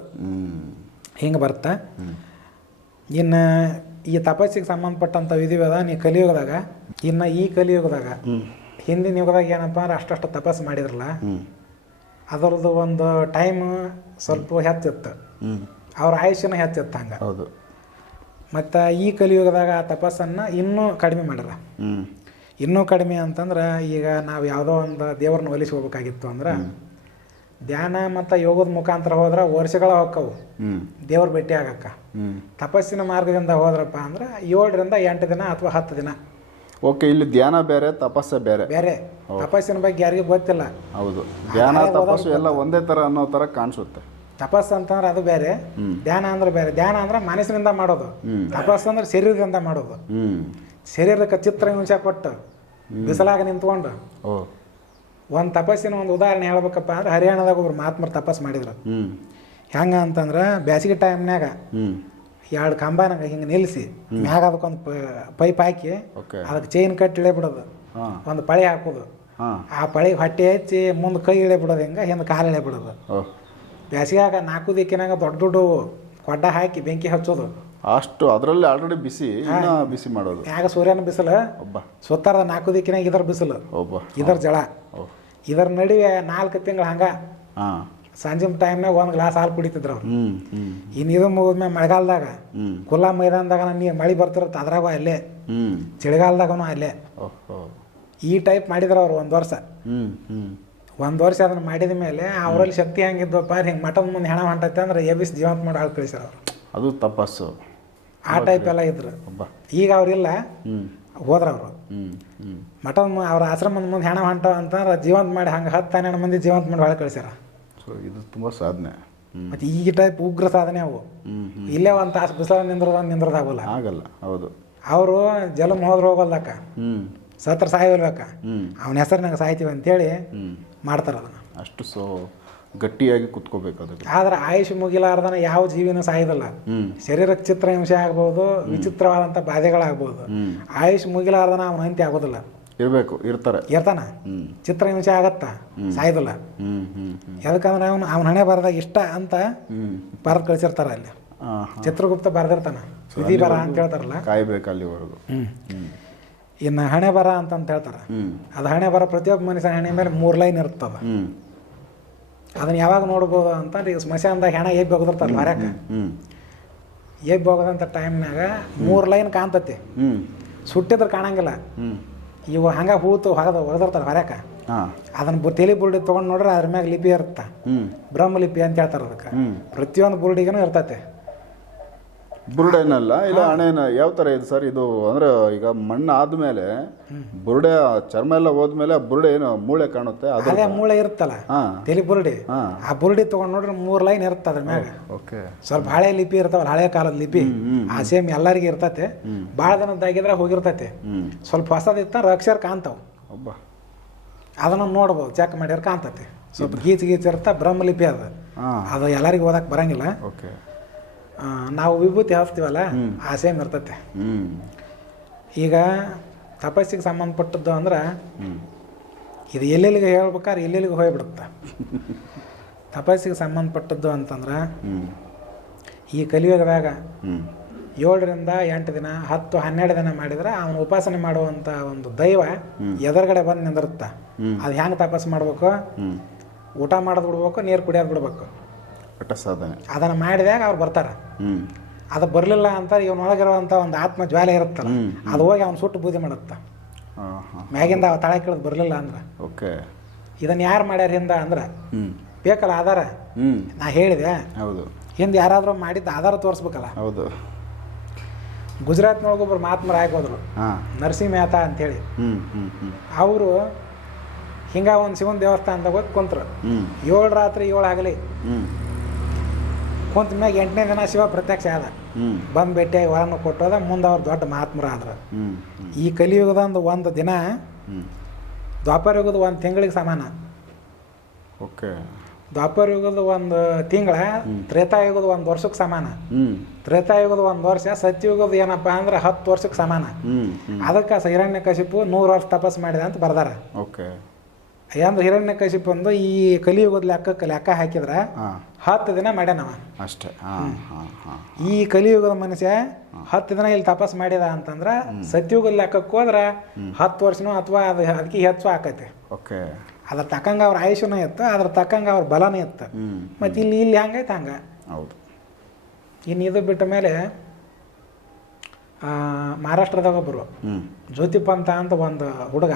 ಹಿಂಗೆ ಬರುತ್ತೆ? ಇನ್ನು ಈ ತಪಸ್ಸಿಗೆ ಸಂಬಂಧಪಟ್ಟಂಥ ವಿಧಿವಿಧಾನ ನೀ ಕಲಿಯುಗದಾಗ ಇನ್ನು ಈ ಕಲಿಯುಗದಾಗ ಹಿಂದಿನ ಯುಗದಾಗ ಏನಪ್ಪ ಅಂದ್ರೆ ಅಷ್ಟಷ್ಟು ತಪಸ್ಸು ಮಾಡಿದ್ರಲ್ಲ ಅದರದ್ದು ಒಂದು ಟೈಮ್ ಸ್ವಲ್ಪ ಹೆಚ್ಚಿತ್ತು. ಅವ್ರ ಆಯುಷ್ಯನ ಹೆಚ್ಚಿತ್ತು ಹಂಗೆ. ಹೌದು. ಮತ್ತು ಈ ಕಲಿಯುಗದಾಗ ಆ ತಪಸ್ಸನ್ನು ಇನ್ನೂ ಕಡಿಮೆ ಮಾಡ್ಯಾರ. ಇನ್ನೂ ಕಡಿಮೆ ಅಂತಂದ್ರೆ ಈಗ ನಾವು ಯಾವುದೋ ಒಂದು ದೇವ್ರನ್ನ ಒಲಿಸಿ ಹೋಗ್ಬೇಕಾಗಿತ್ತು ಅಂದ್ರೆ ಧ್ಯಾನ ಮತ್ತು ಯೋಗದ ಮುಖಾಂತರ ಹೋದ್ರೆ ವರ್ಷಗಳ ಹೋಕ್ಕವು. ದೇವ್ರ ಭೇಟಿ ಆಗಕ್ಕ. ತಪಸ್ಸಿನ ಮಾರ್ಗದಿಂದ ಹೋದ್ರಪ್ಪ ಅಂದ್ರೆ ಏಳರಿಂದ ಎಂಟು ದಿನ ಅಥವಾ ಹತ್ತು ದಿನ. ಓಕೆ ಇಲ್ಲಿ ಧ್ಯಾನ ಬೇರೆ ತಪಸ್ಸು ಬೇರೆ. ಬೇರೆ. ತಪಸ್ಸಿನ ಬಗ್ಗೆ ಯಾರಿಗೂ ಗೊತ್ತಿಲ್ಲ. ಹೌದು. ಧ್ಯಾನ ತಪಸ್ಸು ಎಲ್ಲ ಒಂದೇ ಥರ ಅನ್ನೋ ಥರ ಕಾಣಿಸುತ್ತೆ. ತಪಸ್ಸು ಅಂತಂದ್ರೆ ಅದು ಬೇರೆ. ಧ್ಯಾನ ಅಂದ್ರೆ ಬೇರೆ. ಧ್ಯಾನ ಅಂದ್ರೆ ಮನಸ್ಸಿನಿಂದ ಮಾಡೋದು. ತಪಸ್ಸು ಅಂದ್ರೆ ಶರೀರದಿಂದ ಮಾಡೋದು. ಶರೀರಕ್ಕೆ ಚಿತ್ರ ಹಿಂಸೆ ಕೊಟ್ಟು ಬಿಸಿಲಾಗ ನಿಂತ್ಕೊಂಡು ಒಂದು ತಪಸ್ಸಿನ ಒಂದು ಉದಾಹರಣೆ ಹೇಳ್ಬೇಕಪ್ಪ ಅಂದ್ರೆ ಹರಿಯಾಣದಾಗ ಒಬ್ರು ಮಹಾತ್ಮರು ತಪಸ್ ಮಾಡಿದ್ರು. ಹೆಂಗೆ ಅಂತಂದ್ರೆ ಬೇಸಿಗೆ ಟೈಮ್ನಾಗ ಎರಡು ಕಂಬನಾಗ ಹಿಂಗೆ ನಿಲ್ಲಿಸಿ ಮ್ಯಾಗ ಅದಕ್ಕೊಂದು ಪೈಪ್ ಹಾಕಿ ಅದಕ್ಕೆ ಚೈನ್ ಕಟ್ಟಿ ಇಳೆ ಬಿಡೋದು. ಒಂದು ಪಳಿ ಹಾಕೋದು. ಆ ಪಳಿ ಹೊಟ್ಟೆ ಹಚ್ಚಿ ಮುಂದೆ ಕೈ ಇಳೆ ಬಿಡೋದು ಹಿಂಗೆ ಹಿಂದೆ ಕಾಲು ಇಳೆಬಿಡೋದು ಬ್ಯಾಸಿಗೆ ಓ. ಬೇಸಿಗೆಯಾಗ ನಾಲ್ಕು ದಿಕ್ಕಿನಾಗ ದೊಡ್ಡ ದೊಡ್ಡ ಕೊಡ್ಡ ಹಾಕಿ ಬೆಂಕಿ ಹಚ್ಚೋದು. ಅಷ್ಟು ಅದರಲ್ಲಿ ಆಲ್ರೆಡಿ ಬಿಸಿ ಇನ್ನ ಬಿಸಿ ಮಾಡೋದು. ಯಾಕೆ ಸೂರ್ಯನ ಬಿಸಿಲು? ಒಬ್ಬ. ಸುತ್ತಾರದ ನಾಲ್ಕು ದಿಕ್ಕಿನಾಗ ಇದರ ಬಿಸಿಲು. ಒಬ್ಬ. ಇದರ ಜಳ. ಇದರ ನಡುವೆ ನಾಲ್ಕು ತಿಂಗಳು ಹಂಗ ಹಾಂ. ಸಂಜೆ ಟೈಮ್ನಾಗ ಒಂದು ಗ್ಲಾಸ್ ಹಾಲು ಕುಡಿತಿದ್ರು ಅವ್ರು. ಇನ್ನು ಇದು ಮುಗಿದ್ಮೇಲೆ ಮಳೆಗಾಲದಾಗ ಕುಲ್ಲಾ ಮೈದಾನದಾಗ ನೀ ಮಳೆ ಬರ್ತಿರತ್ತೆ ಅದ್ರಾಗೂ ಅಲ್ಲೇ. ಹ್ಞೂ ಚಳಿಗಾಲದಾಗೂ ಅಲ್ಲೇ. ಓಹೋ ಈ ಟೈಪ್ ಮಾಡಿದ್ರು ಅವ್ರು ಒಂದು ವರ್ಷ. ಒಂದು ವರ್ಷ ಅದನ್ನ ಮಾಡಿದ ಮೇಲೆ ಅವರಲ್ಲಿ ಶಕ್ತಿ ಹೆಂಗಿದ್ವಪ್ಪ ಹಿಂಗೆ ಮಠದ ಮುಂದೆ ಹೆಣ ಹೊಂಟೈತೆ ಅಂದ್ರೆ ಎಬ್ಬಿಸಿ ಜೀವಂತ ಮಾಡಿ ಆಳು ಕಳಿಸ್ಯಾರ ಅವರು. ಅದು ತಪಸ್ಸು. ಆ ಟೈಪ್ ಎಲ್ಲ ಇದ್ರು. ಈಗ ಅವ್ರಿಲ್ಲ ಹೋದ್ರ ಅವರು ಮಠದ ಅವ್ರ ಆಶ್ರಮದ ಮುಂದೆ ಹೆಣ ಹೊಂಟ ಅಂತಂದ್ರೆ ಜೀವಂತ ಮಾಡಿ ಹಂಗೆ ಹತ್ತು ಹನ್ನೆರಡು ಮಂದಿ ಜೀವಂತ ಮಾಡಿ ಒಳಗೆ ಕಳಿಸ್ಯಾರ. ಸೊ ಇದು ತುಂಬ ಸಾಧನೆ. ಮತ್ತೆ ಮತ್ತು ಈ ಟೈಪ್ ಉಗ್ರ ಸಾಧನೆ ಅವು. ಇಲ್ಲೇ ಒಂದು ತಾಸು ಬಿಸಿಲ ನಿಂದ್ರದ ನಿಂದ್ರದಾಗಲ್ಲ ಆಗಲ್ಲ. ಹೌದು. ಅವರು ಜಲಮ್ ಹೋದ್ರೆ ಹೋಗಲ್ಲಕ್ಕ ಸತ್ರ ಸಾಯೋಲ್ಬೇಕ ಅವನ ಹೆಸರಿನಾಗ ಸಾಯ್ತೀವಿ ಅಂತೇಳಿ ಮಾಡ್ತಾರ ಅದನ್ನು. ಅಷ್ಟು ಸೊ ಗಟ್ಟಿಯಾಗಿ ಕುತ್ಕೋಬೇಕು ಅದಕ್ಕೆ. ಆದ್ರೆ ಆಯುಷ್ ಮುಗಿಲಾರ್ದನ ಯಾವ ಜೀವಿನ ಸಾಯೋದಿಲ್ಲ. ಶರೀರ ಚಿತ್ರ ಹಿಂಸೆ ಆಗ್ಬೋದು ವಿಚಿತ್ರವಾದಂಥ ಬಾಧೆಗಳಾಗ್ಬೋದು. ಆಯುಷ್ ಮುಗಿಲಾರ್ದನ ಅವನ ಅಂತ್ಯ ಆಗೋದಿಲ್ಲ. ಇರಬೇಕು ಇರ್ತಾರೆ. ಇರ್ತಾನ? ಚಿತ್ರ ಹಿಂಸೆ ಆಗತ್ತಾ? ಸಾಯೋದಿಲ್ಲ. ಯಾಕಂದ್ರೆ ಅವನು ಅವನ ಹಣೆ ಬರದಾಗ ಇಷ್ಟ ಅಂತ ಬರೆದು ಕಳಿಸಿರ್ತಾರ ಅಲ್ಲಿ. ಚಿತ್ರಗುಪ್ತ ಬರ್ದಿರ್ತಾನ. ವಿಧಿ ಬರ ಅಂತ ಹೇಳ್ತಾರಲ್ಲ? ಕಾಯ್ಬೇಕು ಅಲ್ಲಿವರೆಗೂ. ಇನ್ನು ಹಣೆ ಬರ ಅಂತ ಹೇಳ್ತಾರೆ. ಅದು ಹಣೆ ಬರ ಪ್ರತಿಯೊಬ್ಬ ಮನುಷ್ಯನ ಹಣೆ ಮೇಲೆ ಮೂರು ಲೈನ್ ಇರ್ತದ. ಅದನ್ನ ಯಾವಾಗ ನೋಡ್ಬೋದು ಅಂತಂದ್ರೆ ಈಗ ಸ್ಮಶಾನದಾಗ ಹೆಣ ಎಬ್ಬಿ ಹೋಗದಿರ್ತಾರೆ ಮರ್ಯಾಕ ಎಬ್ಬಿ ಹೋಗೋದಂಥ ಟೈಮ್ನಾಗ ಮೂರು ಲೈನ್ ಕಾಣ್ತತಿ. ಸುಟ್ಟಿದ್ರೆ ಕಾಣಂಗಿಲ್ಲ. ಇವು ಹಂಗೆ ಹೂತು ಹೊಗದ ಹೊಡೆದಿರ್ತಾರೆ ಹೊರ್ಯಾಕ ಹಾಂ. ಅದನ್ನ ತೆಲಿ ಬುರುಡಿ ತೊಗೊಂಡು ನೋಡ್ರೆ ಅದ್ರ ಮ್ಯಾಗ ಲಿಪಿ ಇರುತ್ತೆ ಬ್ರಹ್ಮ ಲಿಪಿ ಅಂತ ಹೇಳ್ತಾರೆ ಅದಕ್ಕೆ. ಪ್ರತಿಯೊಂದು ಬುರುಡಿಗೂ ಇರ್ತೈತೆ. ಬುರುಡೆನಲ್ಲ? ಇಲ್ಲ ಹಣೆನ ಯಾವ ಥರ ಇದು ಸರ್? ಇದು ಅಂದ್ರೆ ಈಗ ಮಣ್ಣು ಆದಮೇಲೆ ಬುರುಡೆ ಚರ್ಮ ಎಲ್ಲ ಹೋದ್ಮೇಲೆ ಬುರುಡೆ ಏನು ಮೂಳೆ ಕಾಣುತ್ತೆ? ಅದು ಅದೇ ಮೂಳೆ ಇರುತ್ತಲ್ಲ? ತಲೆ ಬುರುಡಿ. ಆ ಬುರುಡೆ ತೊಗೊಂಡು ನೋಡ್ರಿ ಮೂರು ಲೈನ್ ಇರುತ್ತೆ ಅದ್ರ ಮ್ಯಾಗ. ಓಕೆ. ಸ್ವಲ್ಪ ಹಳೆ ಲಿಪಿ ಇರ್ತಾವಲ್ಲ ಹಳೆ ಕಾಲದ ಲಿಪಿ. ಆ ಸೇಮ್ ಎಲ್ಲರಿಗೂ ಇರ್ತತೆ. ಬಹಳ ಭಾಳ ದಿನದಾಗಿದ್ರೆ ಹೋಗಿರ್ತತೆ. ಸ್ವಲ್ಪ ಹೊಸದಿತ್ತ ಅಕ್ಷರ ಕಾಣ್ತಾವ. ಒಬ್ಬ. ಅದನ್ನು ನೋಡ್ಬೋದು ಚೆಕ್ ಮಾಡಿದ್ರೆ ಕಾಣ್ತತೆ. ಸ್ವಲ್ಪ ಗೀಚ್ ಗೀಚ್ ಇರ್ತಾ ಬ್ರಹ್ಮಲಿಪಿ ಅದು. ಅದು ಎಲ್ಲರಿಗೂ ಓದಕ್ಕೆ ಬರಂಗಿಲ್ಲ. ಓಕೆ. ನಾವು ವಿಭೂತಿ ಹಾಕ್ತೀವಲ್ಲ ಆ ಸೇಮ್ ಇರ್ತತೆ. ಈಗ ತಪಸ್ಸಿಗೆ ಸಂಬಂಧಪಟ್ಟದ್ದು ಅಂದ್ರೆ ಇದು ಎಲ್ಲೆಲ್ಲಿಗೆ ಹೇಳ್ಬೇಕಾದ್ರೆ ಎಲ್ಲೆಲ್ಲಿಗೆ ಹೋಗ್ಬಿಡುತ್ತೆ. ತಪಸ್ಸಿಗೆ ಸಂಬಂಧಪಟ್ಟದ್ದು ಅಂತಂದ್ರೆ ಈ ಕಲಿಯುಗದಾಗ ಏಳರಿಂದ ಎಂಟು ದಿನ ಹತ್ತು ಹನ್ನೆರಡು ದಿನ ಮಾಡಿದ್ರೆ ಅವನು ಉಪಾಸನೆ ಮಾಡುವಂಥ ಒಂದು ದೈವ ಎದುರುಗಡೆ ಬಂದು ನಿಂದಿರುತ್ತೆ. ಅದು ಹೆಂಗೆ ತಪಸ್ ಮಾಡ್ಬೇಕು? ಊಟ ಮಾಡೋದು ಬಿಡ್ಬೇಕು ನೀರು ಕುಡಿಯೋದು ಬಿಡ್ಬೇಕು. ಪಟ್ಟ ಸಾಧನೆ. ಅದನ್ನು ಮಾಡಿದಾಗ ಅವ್ರು ಬರ್ತಾರೆ. ಹ್ಞೂ ಅದು ಬರಲಿಲ್ಲ ಅಂತ ಇವನೊಳಗಿರುವಂಥ ಒಂದು ಆತ್ಮ ಜ್ವಾಲೆ ಇರುತ್ತಲ್ಲ ಅದು ಹೋಗಿ ಅವ್ನು ಸುಟ್ಟು ಬೂದಿ ಮಾಡುತ್ತೆ? ಮ್ಯಾಗಿಂದ ಅವ ತಳ ಕೇಳೋದು ಬರಲಿಲ್ಲ ಅಂದ್ರೆ. ಓಕೆ. ಇದನ್ನು ಯಾರು ಮಾಡ್ಯಾರ ಹಿಂದ ಅಂದ್ರೆ ಬೇಕಲ್ಲ ಆಧಾರ? ನಾ ಹೇಳಿದೆ. ಹೌದು. ಹಿಂದೆ ಯಾರಾದರೂ ಮಾಡಿದ್ದ ಆಧಾರ ತೋರಿಸ್ಬೇಕಲ್ಲ? ಹೌದು. ಗುಜರಾತ್ನೊಳಗೆ ಒಬ್ರು ಮಹಾತ್ಮರು ಆಗೋದ್ರು ಹಾಂ. ನರಸಿಂಹ ಮೆಹತಾ ಅಂತೇಳಿ. ಅವರು ಹಿಂಗ ಒಂದು ಶಿವನ ದೇವಸ್ಥಾನದಾಗ ಹೋಗಿ ಕುಂತ್ರು. ಏಳು ರಾತ್ರಿ ಏಳು ಆಗಲಿ. ಕುಂತ ಮ್ಯಾಗ ಎಂಟನೇ ದಿನ ಶಿವ ಪ್ರತ್ಯಕ್ಷ ಆದ. ಬಂದು ಭೇಟಿಯಾಗಿ ವರನ್ನು ಕೊಟ್ಟೋದ ಮುಂದೆ ಅವ್ರು ದೊಡ್ಡ ಮಹಾತ್ಮರ ಆದ್ರು. ಹ್ಞೂ ಹ್ಞೂ ಈ ಕಲಿಯುಗದಂದು ಒಂದು ದಿನ ದ್ವಾಪರ ಯುಗದ ಒಂದು ತಿಂಗಳಿಗೆ ಸಮಾನ. ಓಕೆ. ದ್ವಾಪರ ಯುಗದ ಒಂದು ತಿಂಗಳ ತ್ರೇತಾಯುಗದ ಒಂದು ವರ್ಷಕ್ಕೆ ಸಮಾನ. ತ್ರೇತಾಯುಗದ ಒಂದು ವರ್ಷ ಸತ್ಯಯುಗದ ಏನಪ್ಪ ಅಂದ್ರೆ ಹತ್ತು ವರ್ಷಕ್ಕೆ ಸಮಾನ. ಅದಕ್ಕೆ ಹಿರಣ್ಯ ಕಶಿಪು ನೂರು ವರ್ಷ ತಪಸ್ ಮಾಡಿದ ಅಂತ ಬರ್ದಾರ. ಓಕೆ. ಅಂದ್ರೆ ಹಿರಣ್ಯ ಕಶಿಪ್ ಒಂದು ಈ ಕಲಿಯುಗದ ಲೆಕ್ಕ ಲೆಕ್ಕ ಹಾಕಿದ್ರೆ ಹತ್ತು ದಿನ ಮಾಡ್ಯಾನವ. ಅಷ್ಟೇ. ಹಾಂ ಹಾಂ ಹಾಂ. ಈ ಕಲಿಯುಗದ ಮನುಷ್ಯ ಹತ್ತು ದಿನ ಇಲ್ಲಿ ತಪಸ್ ಮಾಡಿದ ಅಂತಂದ್ರೆ ಸತ್ಯುಗದ ಲೆಕ್ಕಕ್ಕೆ ಹೋದ್ರೆ ಹತ್ತು ವರ್ಷನೂ ಅಥವಾ ಅದು ಅದಕ್ಕೆ ಹೆಚ್ಚು ಆಕೈತೆ. ಓಕೆ. ಅದ್ರ ತಕ್ಕಂಗೆ ಅವ್ರ ಆಯುಷನೂ ಇತ್ತು ಅದ್ರ ತಕ್ಕಂಗೆ ಅವ್ರ ಬಲನೂ ಇತ್ತು. ಮತ್ತು ಇಲ್ಲಿ ಇಲ್ಲಿ ಹೆಂಗೈತೆ ಹಂಗೆ. ಹೌದು. ಇನ್ನು ಇದು ಬಿಟ್ಟ ಮೇಲೆ ಮಹಾರಾಷ್ಟ್ರದಾಗ ಒಬ್ಬರು ಹ್ಞೂ ಜ್ಯೋತಿ ಪಂತ ಅಂತ ಒಂದು ಹುಡುಗ.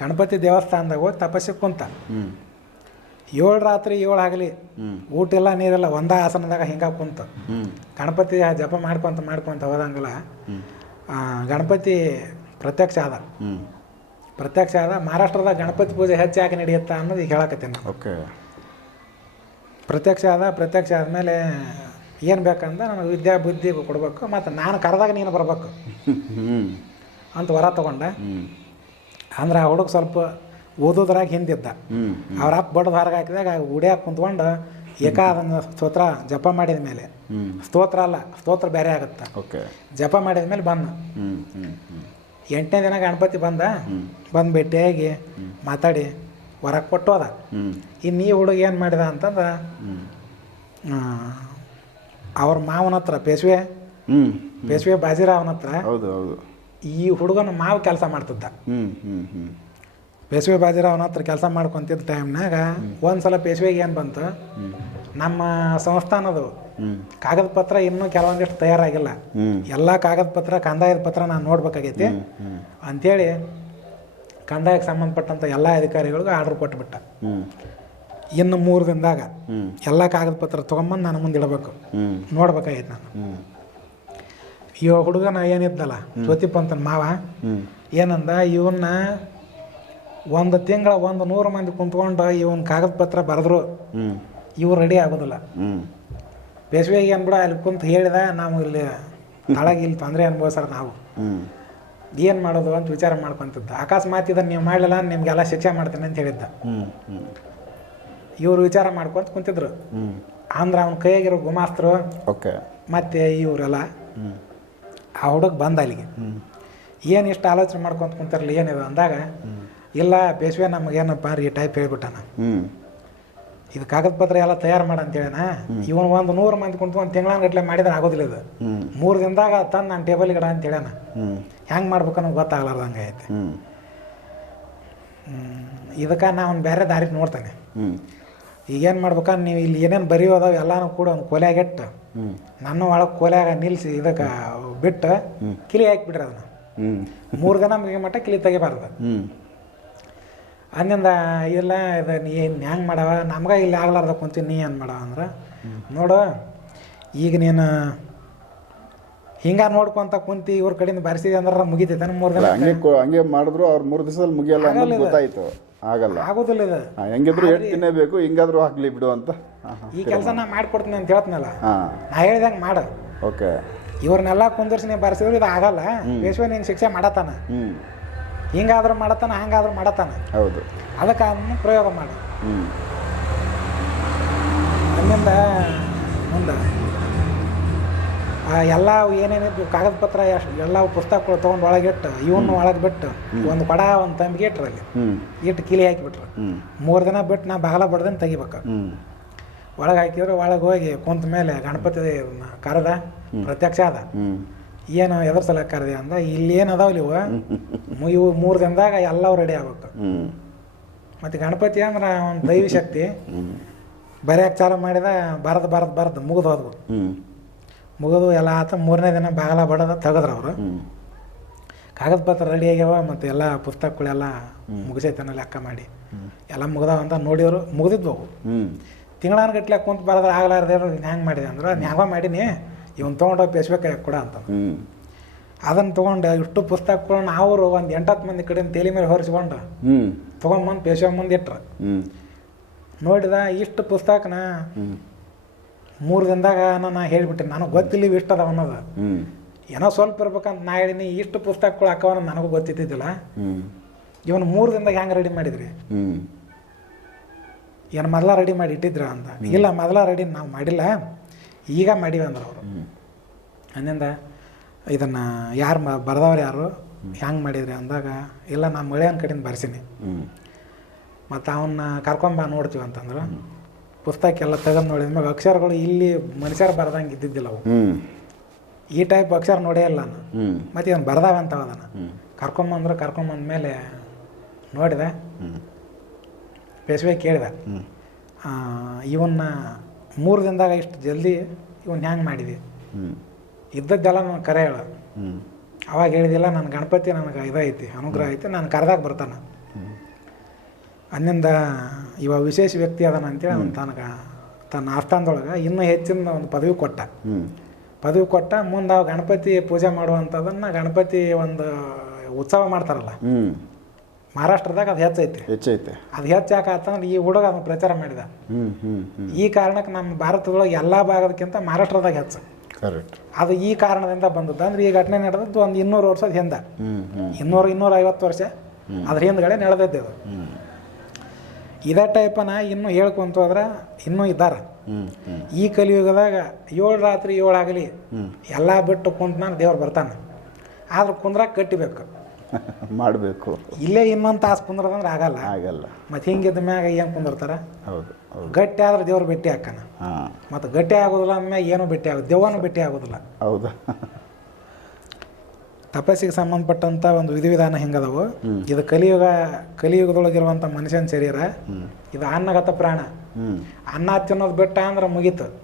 ಗಣಪತಿ ದೇವಸ್ಥಾನದಾಗ ಹೋಗಿ ತಪಸ್ಸಿ ಕುಂತ. ಏಳು ರಾತ್ರಿ ಏಳು ಆಗಲಿ ಊಟ ಇಲ್ಲ ನೀರಿಲ್ಲ ಒಂದೇ ಆಸನದಾಗ ಹಿಂಗೆ ಕುಂತ. ಗಣಪತಿ ಜಪ ಮಾಡ್ಕೊಂತ ಮಾಡ್ಕೊಂತ ಹೋದಂಗಲ್ಲ ಗಣಪತಿ ಪ್ರತ್ಯಕ್ಷ ಆದ. ಪ್ರತ್ಯಕ್ಷ ಆದ ಮಹಾರಾಷ್ಟ್ರದಾಗ ಗಣಪತಿ ಪೂಜೆ ಹೆಚ್ಚು ಯಾಕೆ ನಡೆಯುತ್ತಾ ಅನ್ನೋದು ಈಗ ಹೇಳಕತ್ತೀನಿ. ಓಕೆ. ಪ್ರತ್ಯಕ್ಷ ಆದ ಪ್ರತ್ಯಕ್ಷ ಆದಮೇಲೆ ಏನು ಬೇಕಂದ ನನಗೆ ವಿದ್ಯಾ ಬುದ್ಧಿ ಕೊಡಬೇಕು ಮತ್ತು ನಾನು ಕರೆದಾಗ ನೀನು ಬರ್ಬೇಕು ಅಂತ ವರ ತೊಗೊಂಡ. ಅಂದ್ರೆ ಆ ಹುಡುಗ ಸ್ವಲ್ಪ ಓದೋದ್ರಾಗ ಹಿಂದಿದ್ದ. ಅವ್ರ ಅಪ್ಪ ಬಡ್ದು ಹೊರಗೆ ಹಾಕಿದಾಗ ಉಡಿಯಾಕ ಕುಂತ್ಕೊಂಡು ಏಕಾದನ ಸ್ತೋತ್ರ ಜಪ ಮಾಡಿದ ಮೇಲೆ. ಸ್ತೋತ್ರ ಅಲ್ಲ ಸ್ತೋತ್ರ ಬೇರೆ ಆಗುತ್ತೆ. ಓಕೆ. ಜಪ ಮಾಡಿದ ಮೇಲೆ ಬಂದ. ಎಂಟನೇ ದಿನ ಗಣಪತಿ ಬಂದ. ಬಂದು ಭೇಟಿಯಾಗಿ ಮಾತಾಡಿ ಹೊರಗೆ ಕೊಟ್ಟು ಹೋದ. ಇನ್ನು ಈ ಹುಡುಗ ಏನು ಮಾಡಿದ ಅಂತಂದ್ರೆ ಅವ್ರ ಮಾವನ ಹತ್ರ ಪೇಶ್ವೆ ಪೇಶ್ವೆ ಬಾಜಿರಾವನ ಹತ್ರ ಹೌದು ಹೌದು. ಈ ಹುಡುಗನ ಮಾವು ಕೆಲಸ ಮಾಡ್ತಿದ್ದ. ಅವನ ಪೇಶ್ವೆ ಬಾಜಿರಾವನ ಹತ್ರ ಕೆಲಸ ಮಾಡ್ಕೊಂತಿದ್ದ ಟೈಮ್ನಾಗ ಒಂದ್ಸಲ ಪೇಶ್ವೆಗೆ ಏನು ಬಂತು? ನಮ್ಮ ಸಂಸ್ಥಾನದು ಕಾಗದ ಪತ್ರ ಇನ್ನೂ ಕೆಲವೊಂದಿಷ್ಟು ತಯಾರಾಗಿಲ್ಲ. ಎಲ್ಲ ಕಾಗದ ಪತ್ರ ಕಂದಾಯದ ಪತ್ರ ನಾನು ನೋಡ್ಬೇಕಾಗೈತಿ. ಅಂತೇಳಿ ಅಂಥೇಳಿ ಕಂದಾಯಕ್ಕೆ ಸಂಬಂಧಪಟ್ಟಂಥ ಎಲ್ಲ ಅಧಿಕಾರಿಗಳಿಗೂ ಆರ್ಡ್ರ್ ಕೊಟ್ಬಿಟ್ಟ. ಇನ್ನು ಮೂರು ದಿನದಾಗ ಎಲ್ಲ ಕಾಗದ ಪತ್ರ ತೊಗೊಂಬಂದು ನಾನು ಮುಂದೆ ಇಡಬೇಕು. ನೋಡ್ಬೇಕಾಗೈತೆ ನಾನು. ಈ ಹುಡುಗನ ಏನಿದ್ದಲ್ಲ ಜ್ಯೋತಿಪಂತನ ಮಾವ ಹ್ಞೂ ಏನಂದ ಇವನ್ನ ಒಂದು ತಿಂಗಳ ಒಂದು ನೂರು ಮಂದಿ ಕುಂತ್ಕೊಂಡು ಇವನ್ ಕಾಗದ ಪತ್ರ ಬರೆದ್ರು. ಹ್ಞೂ ಇವು ರೆಡಿ ಆಗೋದಿಲ್ಲ. ಬೇಸಿಗೆಗೆ ಏನ್ಬಿಡ ಅಲ್ಲಿ ಕುಂತ ಹೇಳಿದ ನಾವು ಇಲ್ಲಿ ತಳಗ ಇಲ್ಲಿ ತೊಂದರೆ ಅನುಭವಿಸ್ರ ನಾವು. ಏನ್ ಮಾಡೋದು ಅಂತ ವಿಚಾರ ಮಾಡ್ಕೊಂತಿದ್ದ. ಅಕಸ್ಮಾತ್ ಇದನ್ನು ನೀವು ಮಾಡಲಿಲ್ಲ ನಿಮಗೆಲ್ಲ ಶಿಕ್ಷೆ ಮಾಡ್ತೇನೆ ಅಂತ ಹೇಳಿದ್ದ. ಇವರು ವಿಚಾರ ಮಾಡ್ಕೊಂತ ಕುಂತಿದ್ರು. ಅಂದ್ರೆ ಅವ್ನ ಕೈಯಾಗಿರೋ ಗುಮಾಸ್ತರು ಓಕೆ. ಮತ್ತು ಇವರೆಲ್ಲ. ಆ ಹುಡುಗ ಬಂದ ಅಲ್ಲಿಗೆ. ಏನು ಇಷ್ಟು ಆಲೋಚನೆ ಮಾಡ್ಕೊಂತ ಕುಂತಾರಲ್ಲ ಏನಿದೆ ಅಂದಾಗ, ಇಲ್ಲ ಪೇಶ್ವೆ ನಮಗೇನಪ್ಪ ರೀ ಟೈಪ್ ಹೇಳ್ಬಿಟ್ಟಾನ. ಇದು ಕಾಗದ ಪತ್ರ ಎಲ್ಲ ತಯಾರು ಮಾಡ ಅಂತೇಳಿನ ಇವನು ಒಂದು ನೂರು ಮಂದಿ ಕುಂತು ಒಂದು ತಿಂಗಳಗಟ್ಲೆ ಮಾಡಿದ್ರೆ ಆಗೋದಿಲ್ಲ ಇದು. ಮೂರು ದಿನದಾಗ ತಂದು ನಾನು ಟೇಬಲ್ ಗಿಡ ಅಂತ ಹೇಳ್ಯಾನ ಹೆಂಗೆ ಮಾಡ್ಬೇಕು ನಮ್ಗೆ ಗೊತ್ತಾಗ್ಲಾರ್ದಂಗೆ ಐತೆ ಇದಕ್ಕೆ ನಾ ಒಂದು ಬೇರೆ ದಾರಿ ನೋಡ್ತೇನೆ. ಈಗ ಈಗೇನು ಮಾಡ್ಬೇಕಂದ್ರೆ ನೀವು ಇಲ್ಲಿ ಏನೇನು ಬರೆಯೋದಾವ ಎಲ್ಲನೂ ಕೂಡ ಒಂದು ಕೊಲೆಯಾಗಿಟ್ಟು ನನ್ನ ಒಳಗೆ ಕೋಲಾಗ ನಿಲ್ಲಿಸಿ ಇದಕ್ಕೆ ಬಿಟ್ಟು ಕಿಲಿ ಹಾಕಿಬಿಡ್ರಿ ಅದನ್ನು. ಮೂರು ದಿನ ಮುಗಿಯ ಮಟ್ಟ ಕಿಲಿ ತೆಗಿಬಾರ್ದು. ಹ್ಞೂ ಅಂದಿಂದ ಇಲ್ಲ ಇದು ನೀ ಹೆಂಗೆ ಮಾಡವ? ನಮ್ಗೆ ಇಲ್ಲಿ ಆಗ್ಲಾರ್ದ ಕುಂತೀನಿ ನೀ ಏನು ಮಾಡವ ಅಂದ್ರೆ ನೋಡು ಈಗ ನೀನು ಹಿಂಗ ನೋಡ್ಕೊಂತ ಕುಂತಿ ಇವ್ರ ಕಡೆಯಿಂದ ಬರ್ಸಿದೆ ಅಂದ್ರೆ ಮುಗಿತೈತೆ ಮೂರು ದಿನ? ಹಂಗೆ ಹಂಗೆ ಮಾಡಿದ್ರು ಅವ್ರು ಮೂರು ದಿವಸದಲ್ಲಿ ಮುಗಿಯಲ್ಲ ಗೊತ್ತಾಯ್ತು. ಆಗಲ್ಲ. ಆಗೋದಿಲ್ಲ ಇದು. ಹೆಂಗಿದ್ರು ಎಷ್ಟು ತಿನ್ನಬೇಕು ಹಿಂಗಾದ್ರೂ ಹಾಕ್ಲಿ ಬಿಡು ಅಂತ. ಈ ಕೆಲಸ ನಾ ಮಾಡ್ಕೊಡ್ತೀನಿ ಅಂತ ಹೇಳ್ತೀನಲ್ಲ ನಾ ಹೇಳ್ದಂಗೆ ಮಾಡು. ಓಕೆ. ಇವ್ರನ್ನೆಲ್ಲ ಕುಂದರ್ಸಿ ನೀವು ಬರ್ಸಿದ್ರು ಇದು ಆಗಲ್ಲ. ಪೇಶ್ವೆ ನಿಂಗೆ ಶಿಕ್ಷೆ ಮಾಡತ್ತಾನ? ಹ್ಞೂ ಹಿಂಗಾದ್ರೂ ಮಾಡತ್ತಾನ ಹಂಗಾದ್ರೂ ಮಾಡತ್ತಾನ? ಹೌದು. ಅದಕ್ಕೆ ಅದನ್ನು ಪ್ರಯೋಗ ಮಾಡು. ಅಲ್ಲಿಂದ ಮುಂದೆ ಎಲ್ಲ ಏನೇನಿದ್ದು ಕಾಗದ ಪತ್ರ ಎಷ್ಟು ಎಲ್ಲ ಪುಸ್ತಕಗಳು ತೊಗೊಂಡು ಇಟ್ಟು ಇವನ್ನ ಒಳಗೆ ಬಿಟ್ಟು ಒಂದು ಕೊಡ ಒಂದು ತಂಬಿಗೆ ಇಟ್ರಲ್ಲಿ ಇಟ್ಟು ಕಿಲಿ ಹಾಕಿಬಿಟ್ರು ಮೂರು ದಿನ ಬಿಟ್ಟು ನಾ ಬಾಗಲ ಬಡ್ದನ್ನು ತೆಗಿಬೇಕು. ಒಳಗೆ ಹಾಕಿದ್ರೆ ಒಳಗೆ ಹೋಗಿ ಕುಂತ ಮೇಲೆ ಗಣಪತಿ ಕರೆದ ಪ್ರತ್ಯಕ್ಷ ಅದ ಏನು ಎದ್ರ ಸಲ ಕರೆದೆ ಅಂದ ಇಲ್ಲಿ ಏನು ಅದಾವಲ್ಲಿ ಇವು? [laughs] ಇವು ಮೂರು ದಿನದಾಗ ಎಲ್ಲವೂ ರೆಡಿ ಆಗ್ಬೇಕು. ಮತ್ತು ಗಣಪತಿ ಅಂದ್ರೆ ಒಂದು ದೈವಿ ಶಕ್ತಿ. ಬರೇ ಬರೆಯಕ್ಕೆ ಚಾಲು ಮಾಡಿದ ಬರದು ಬರದು ಬರದು ಮುಗಿದು ಹೋದ್ವು. ಮುಗಿದು ಎಲ್ಲ ಆತ ಮೂರನೇ ದಿನ ಬಾಗಲ ಬಡದ ತಗದ್ರ ಅವರು. ಕಾಗದ ಪತ್ರ ರೆಡಿ ಆಗ್ಯಾವ ಮತ್ತು ಎಲ್ಲ ಪುಸ್ತಕಗಳೆಲ್ಲ ಮುಗಿಸೈತನ ಲೆಕ್ಕ ಮಾಡಿ. ಎಲ್ಲ ಮುಗ್ದಾವ ಅಂತ ನೋಡಿದ್ರು ಮುಗಿದಿದ್ವು ಅವು. ಹ್ಞೂ ತಿಂಗಳಾನ ಗಟ್ಲೆ ಕುಂತ ಬರೋದ್ರೆ ಆಗಲಾರ್ದೆ ಹ್ಯಾಂಗೆ ಮಾಡಿದೆ ಅಂದ್ರೆ ನ್ಯಾಗ ಮಾಡೀನಿ ಇವನ್ ತೊಗೊಂಡೋಗಿ ಬೇಸ್ಬೇಕಾಗಿ ಕೊಡ ಅಂತ. ಅದನ್ನ ತೊಗೊಂಡು ಇಷ್ಟು ಪುಸ್ತಕಗಳನ್ನ ಅವರು ಒಂದು ಎಂಟತ್ತು ಮಂದಿ ಕಡೆ ತೇಲಿ ಮೇಲೆ ಹೊರಿಸ್ಕೊಂಡು ತಗೊಂಡ್ ತೊಗೊಂಬಂದು ಪೇಶ್ವೆ ಮುಂದೆ ಇಟ್ರು. ನೋಡಿದ ಇಷ್ಟು ಪುಸ್ತಕನ ಮೂರು ದಿನದಾಗ ನಾನು ಹೇಳಿಬಿಟ್ಟೆ ನನಗೆ ಗೊತ್ತಿಲ್ಲ ಇಷ್ಟದ ಇಷ್ಟು ಅದಾವ ಅನ್ನೋದು. ಏನೋ ಸ್ವಲ್ಪ ಇರ್ಬೇಕಂತ ನಾ ಹೇಳಿನಿ ಇಷ್ಟು ಪುಸ್ತಕಗಳು ಹಾಕವನ್ನ ನನಗೂ ಗೊತ್ತಿದ್ದಿಲ್ಲ ಇವನ್ ಮೂರು ದಿನದಾಗ ಹೆಂಗೆ ರೆಡಿ ಮಾಡಿದ್ರಿ? ಏನು ಮೊದಲ ರೆಡಿ ಮಾಡಿ ಇಟ್ಟಿದ್ರ ಅಂತ. ಇಲ್ಲ ಮೊದಲ ರೆಡಿ ನಾವು ಮಾಡಿಲ್ಲ. ಈಗ ಮಾಡೀವಿ ಅಂದ್ರೆ ಅವರು. ಅಂದಿಂದ ಇದನ್ನು ಯಾರು ಮ ಬರ್ದವ್ರು ಯಾರು? ಹೆಂಗೆ ಮಾಡಿದ್ರಿ? ಅಂದಾಗ ಇಲ್ಲ ನಾನು ಮಳೆಯನ್ ಕಡೆಯಿಂದ ಬರ್ಸೀನಿ. ಮತ್ತು ಅವನ್ನ ಕರ್ಕೊಂಬ ನೋಡ್ತೀವಿ ಅಂತಂದ್ರೆ. ಪುಸ್ತಕ ಎಲ್ಲ ತೆಗೆದು ನೋಡಿದ್ಮೇಲೆ ಅಕ್ಷರಗಳು ಇಲ್ಲಿ ಮನುಷ್ಯರು ಬರ್ದಂಗೆ ಇದ್ದಿದ್ದಿಲ್ಲ ಅವು. ಈ ಟೈಪ್ ಅಕ್ಷರ ನೋಡೇ ಇಲ್ಲ ನಾನು. ಮತ್ತು ಇದನ್ನು ಬರ್ದಾವಂತ ಅದನ್ನು ಕರ್ಕೊಂಬಂದ್ರೆ ಕರ್ಕೊಂಬಂದ್ರೆ ಕರ್ಕೊಂಬಂದ್ಮೇಲೆ ನೋಡಿದೆ. ಪೇಶ್ವೆ ಕೇಳಿದೆ. ಇವನ್ನ ಮೂರು ದಿನದಾಗ ಇಷ್ಟು ಜಲ್ದಿ ಇವನ್ ಹ್ಯಾಂಗೆ ಮಾಡಿದೆ? ಇದ್ದದ್ದೆಲ್ಲ ನಾನು ಕರೆ ಹೇಳ. ಅವಾಗ ಹೇಳಿದಿಲ್ಲ ನನ್ನ ಗಣಪತಿ ನನಗೆ ಇದೈತಿ ಅನುಗ್ರಹ ಐತಿ ನಾನು ಕರೆದಾಗ ಬರ್ತಾನೆ. ಅಲ್ಲಿಂದ ಇವ ವಿಶೇಷ ವ್ಯಕ್ತಿ ಅದಾನ ಅಂತೇಳಿ ಅವನು ತನಗೆ ತನ್ನ ಆಸ್ಥಾನದೊಳಗೆ ಇನ್ನೂ ಹೆಚ್ಚಿನ ಒಂದು ಪದವಿ ಕೊಟ್ಟ. ಪದವಿ ಕೊಟ್ಟ ಮುಂದೆ ಗಣಪತಿ ಪೂಜೆ ಮಾಡುವಂಥದ್ದನ್ನು ಗಣಪತಿ ಒಂದು ಉತ್ಸವ ಮಾಡ್ತಾರಲ್ಲ. ಮಹಾರಾಷ್ಟ್ರದಾಗ ಅದು ಹೆಚ್ಚೈತಿ. ಹೆಚ್ಚೈತೆ. ಅದು ಹೆಚ್ಚಾಕತ್ತಂದ್ರೆ ಈ ಹುಡುಗ ಅದನ್ನು ಪ್ರಚಾರ ಮಾಡಿದ. ಈ ಕಾರಣಕ್ಕೆ ನಮ್ಮ ಭಾರತದೊಳಗೆ ಎಲ್ಲ ಭಾಗದಕ್ಕಿಂತ ಮಹಾರಾಷ್ಟ್ರದಾಗ ಹೆಚ್ಚು. ಕರೆಕ್ಟ್ ಅದು ಈ ಕಾರಣದಿಂದ ಬಂದದ್ದು. ಅಂದ್ರೆ ಈ ಘಟನೆ ನಡೆದದ್ದು ಒಂದು ಇನ್ನೂರು ವರ್ಷದ ಹಿಂದೆ. ಇನ್ನೂರು ಇನ್ನೂರ ಐವತ್ತು ವರ್ಷ. ಅದ್ರ ಹಿಂದ್ಗಡೆ ನಡೆದದ್ದು ಅದು. ಇದೇ ಟೈಪನ ಇನ್ನೂ ಹೇಳ್ಕೊಂತ ಹೋದ್ರೆ ಇನ್ನೂ ಇದ್ದಾರೆ. ಈ ಕಲಿಯುಗದಾಗ ಏಳು ರಾತ್ರಿ ಏಳು ಆಗಲಿ ಎಲ್ಲ ಬಿಟ್ಟು ಕುಂತ ನಾನು ದೇವ್ರು ಬರ್ತಾನೆ. ಆದ್ರೆ ಕುಂದ್ರಾಗ ಕಟ್ಟಿಬೇಕು. [laughs] ಮಾಡಬೇಕು. ಇಲ್ಲೇ ಇನ್ನೊಂದು ತಾಸು ಕುಂದ್ರದಂದ್ರೆ ಆಗಲ್ಲ. ಆಗಲ್ಲ. ಮತ್ತು ಹಿಂಗಿದ್ದ ಮ್ಯಾಗ ಏನು ಕುಂದಿರ್ತಾರ? ಹೌದು ಹೌದು. ಗಟ್ಟಿ ಆದ್ರೆ ದೇವ್ರು ಭೇಟಿ ಹಾಕಾನ ಹಾಂ. ಮತ್ತು ಗಟ್ಟಿ ಆಗೋದಿಲ್ಲ ಅಂದ್ಮ್ಯಾಗ ಏನೂ ಭೇಟಿ ಆಗೋದು ದೆವ್ವನೂ ಭೇಟಿ ಆಗೋದಿಲ್ಲ. ಹೌದು. ತಪಸ್ಸಿಗೆ ಸಂಬಂಧಪಟ್ಟಂಥ ಒಂದು ವಿಧಿವಿಧಾನ ಹೆಂಗದವು? ಇದು ಕಲಿಯುಗ ಕಲಿಯುಗದೊಳಗಿರುವಂಥ ಮನುಷ್ಯನ ಶರೀರ. ಇದು ಅನ್ನಗತ ಪ್ರಾಣ. ಅನ್ನ ತಿನ್ನೋದು ಬೆಟ್ಟ ಅಂದ್ರೆ ಮುಗೀತು.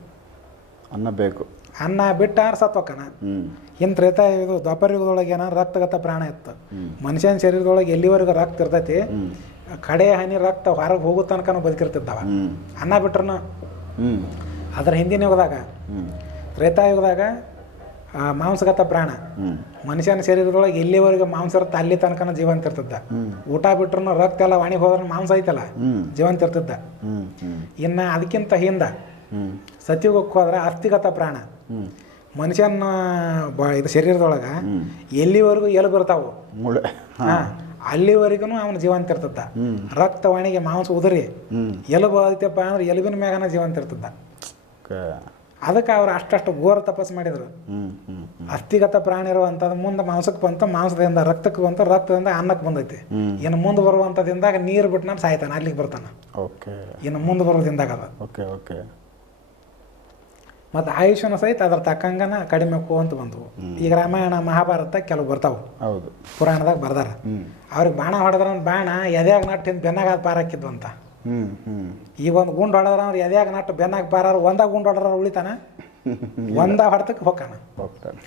ಅನ್ನ ಬೇಕು. ಅನ್ನ ಬಿಟ್ಟ ಅಂದ್ರೆ ಸತ್ವಕ್ಕನ ಇನ್ನು ತ್ರೇತ ಇದು ದ್ವಾಪರಯುಗದೊಳಗೆ ಏನಾರ ರಕ್ತಗತ ಪ್ರಾಣ ಇತ್ತು. ಮನುಷ್ಯನ ಶರೀರದೊಳಗೆ ಎಲ್ಲಿವರೆಗೂ ರಕ್ತ ಇರ್ತೈತಿ? ಕಡೆ ಹನಿ ರಕ್ತ ಹೊರಗೆ ಹೋಗೋ ತನಕನೂ ಬದುಕಿರ್ತಿದ್ದವ. ಅನ್ನ ಬಿಟ್ರನ. ಅದರ ಹಿಂದಿನ ಯುಗದಾಗ ತ್ರೇತಾಯುಗದಾಗ ಮಾಂಸಗತ ಪ್ರಾಣ. ಮನುಷ್ಯನ ಶರೀರದೊಳಗೆ ಎಲ್ಲಿವರೆಗೆ ಮಾಂಸ ಇರುತ್ತೆ ಅಲ್ಲಿ ತನಕನ ಜೀವಂತ ಇರ್ತದ ಊಟ ಬಿಟ್ರು ರಕ್ತ ಎಲ್ಲ ವಾಣಿಗೆ ಹೋದ್ರೆ ಮಾಂಸ ಐತಲ್ಲ? ಜೀವಂತ ಇರ್ತದ ಹ್ಞೂ ಹ್ಞೂ ಇನ್ನು ಅದಕ್ಕಿಂತ ಹಿಂದ ಸತ್ಯುಗಕ್ಕೆ ಹೋದ್ರೆ ಅಸ್ಥಿಗತ ಪ್ರಾಣ. ಮನುಷ್ಯನ ಬ ಇದು ಶರೀರದೊಳಗೆ. ಎಲ್ಲಿವರೆಗೂ ಎಲ್ಲಿ ಬರ್ತಾವು ಮೂಳೆ. ಹಾಂ. ಅಲ್ಲಿವರೆಗೂ ಅವನ ಜೀವಂತ ಇರ್ತದ ರಕ್ತ ರಕ್ತವಾಣಿಗೆ ಮಾಂಸ ಉದುರಿ. ಎಲ್ಲ ಎಲುಬು ಐತಪ್ಪ ಅಂದ್ರೆ ಎಲುಬಿನ ಮ್ಯಾಗನ ಜೀವಂತ ಇರ್ತದ ಅದಕ್ಕೆ ಅವ್ರು ಅಷ್ಟಷ್ಟು ಘೋರ ತಪಸ್ ಮಾಡಿದ್ರು. ಅಸ್ಥಿಗತ ಪ್ರಾಣಿ ಇರುವಂಥದ್ದು ಮುಂದೆ ಮಾಂಸಕ್ಕೆ ಬಂತು ಮಾಂಸದಿಂದ ರಕ್ತಕ್ಕೆ ಬಂತು ರಕ್ತದಿಂದ ಅನ್ನಕ್ಕೆ ಬಂದೈತಿ. ಇನ್ನು ಮುಂದೆ ಬರುವಂಥದ್ದಿಂದಾಗ ನೀರು ಬಿಟ್ಟು ನಾನು ಸಾಯ್ತಾನೆ ಅಲ್ಲಿಗೆ ಬರ್ತಾನೆ. ಓಕೆ. ಇನ್ನು ಮುಂದೆ ಬರೋದಿಂದಾಗ ಅದ. Okay okay. ಮತ್ತು ಆಯುಷ್ಯನ ಸಹಿತ ಅದ್ರ ತಕ್ಕಂಗನ ಕಡಿಮೆ ಅಂತ ಬಂದವು. ಈಗ ರಾಮಾಯಣ ಮಹಾಭಾರತ ಕೆಲವು ಬರ್ತಾವು. ಹೌದು. ಪುರಾಣದಾಗ ಬರ್ದಾರ. ಅವ್ರಿಗೆ ಬಾಣ ಹೊಡೆದ್ರ ಬಾಣ ಎದೆಯಾಗ ನಟ್ಟು ಬೆನ್ನಾಗ ಪಾರ ಹಾಕಿದ್ವು ಅಂತ. ಈಗ ಒಂದು ಗುಂಡು ಹೊಡೆದ್ರ ಅಂದ್ರೆ ಎದೆಯಾಗ ನಟ್ಟು ಬೆನ್ನಾಗ ಪಾರ ಒಂದ ಗುಂಡು ಹೊಡೆದ್ರ ಉಳಿತಾನ? [laughs] ಒಂದ ಹೊಡೆತಕ್ಕೆ ಹೋಗ್ತಾನ. ಹೋಗ್ತಾನೆ.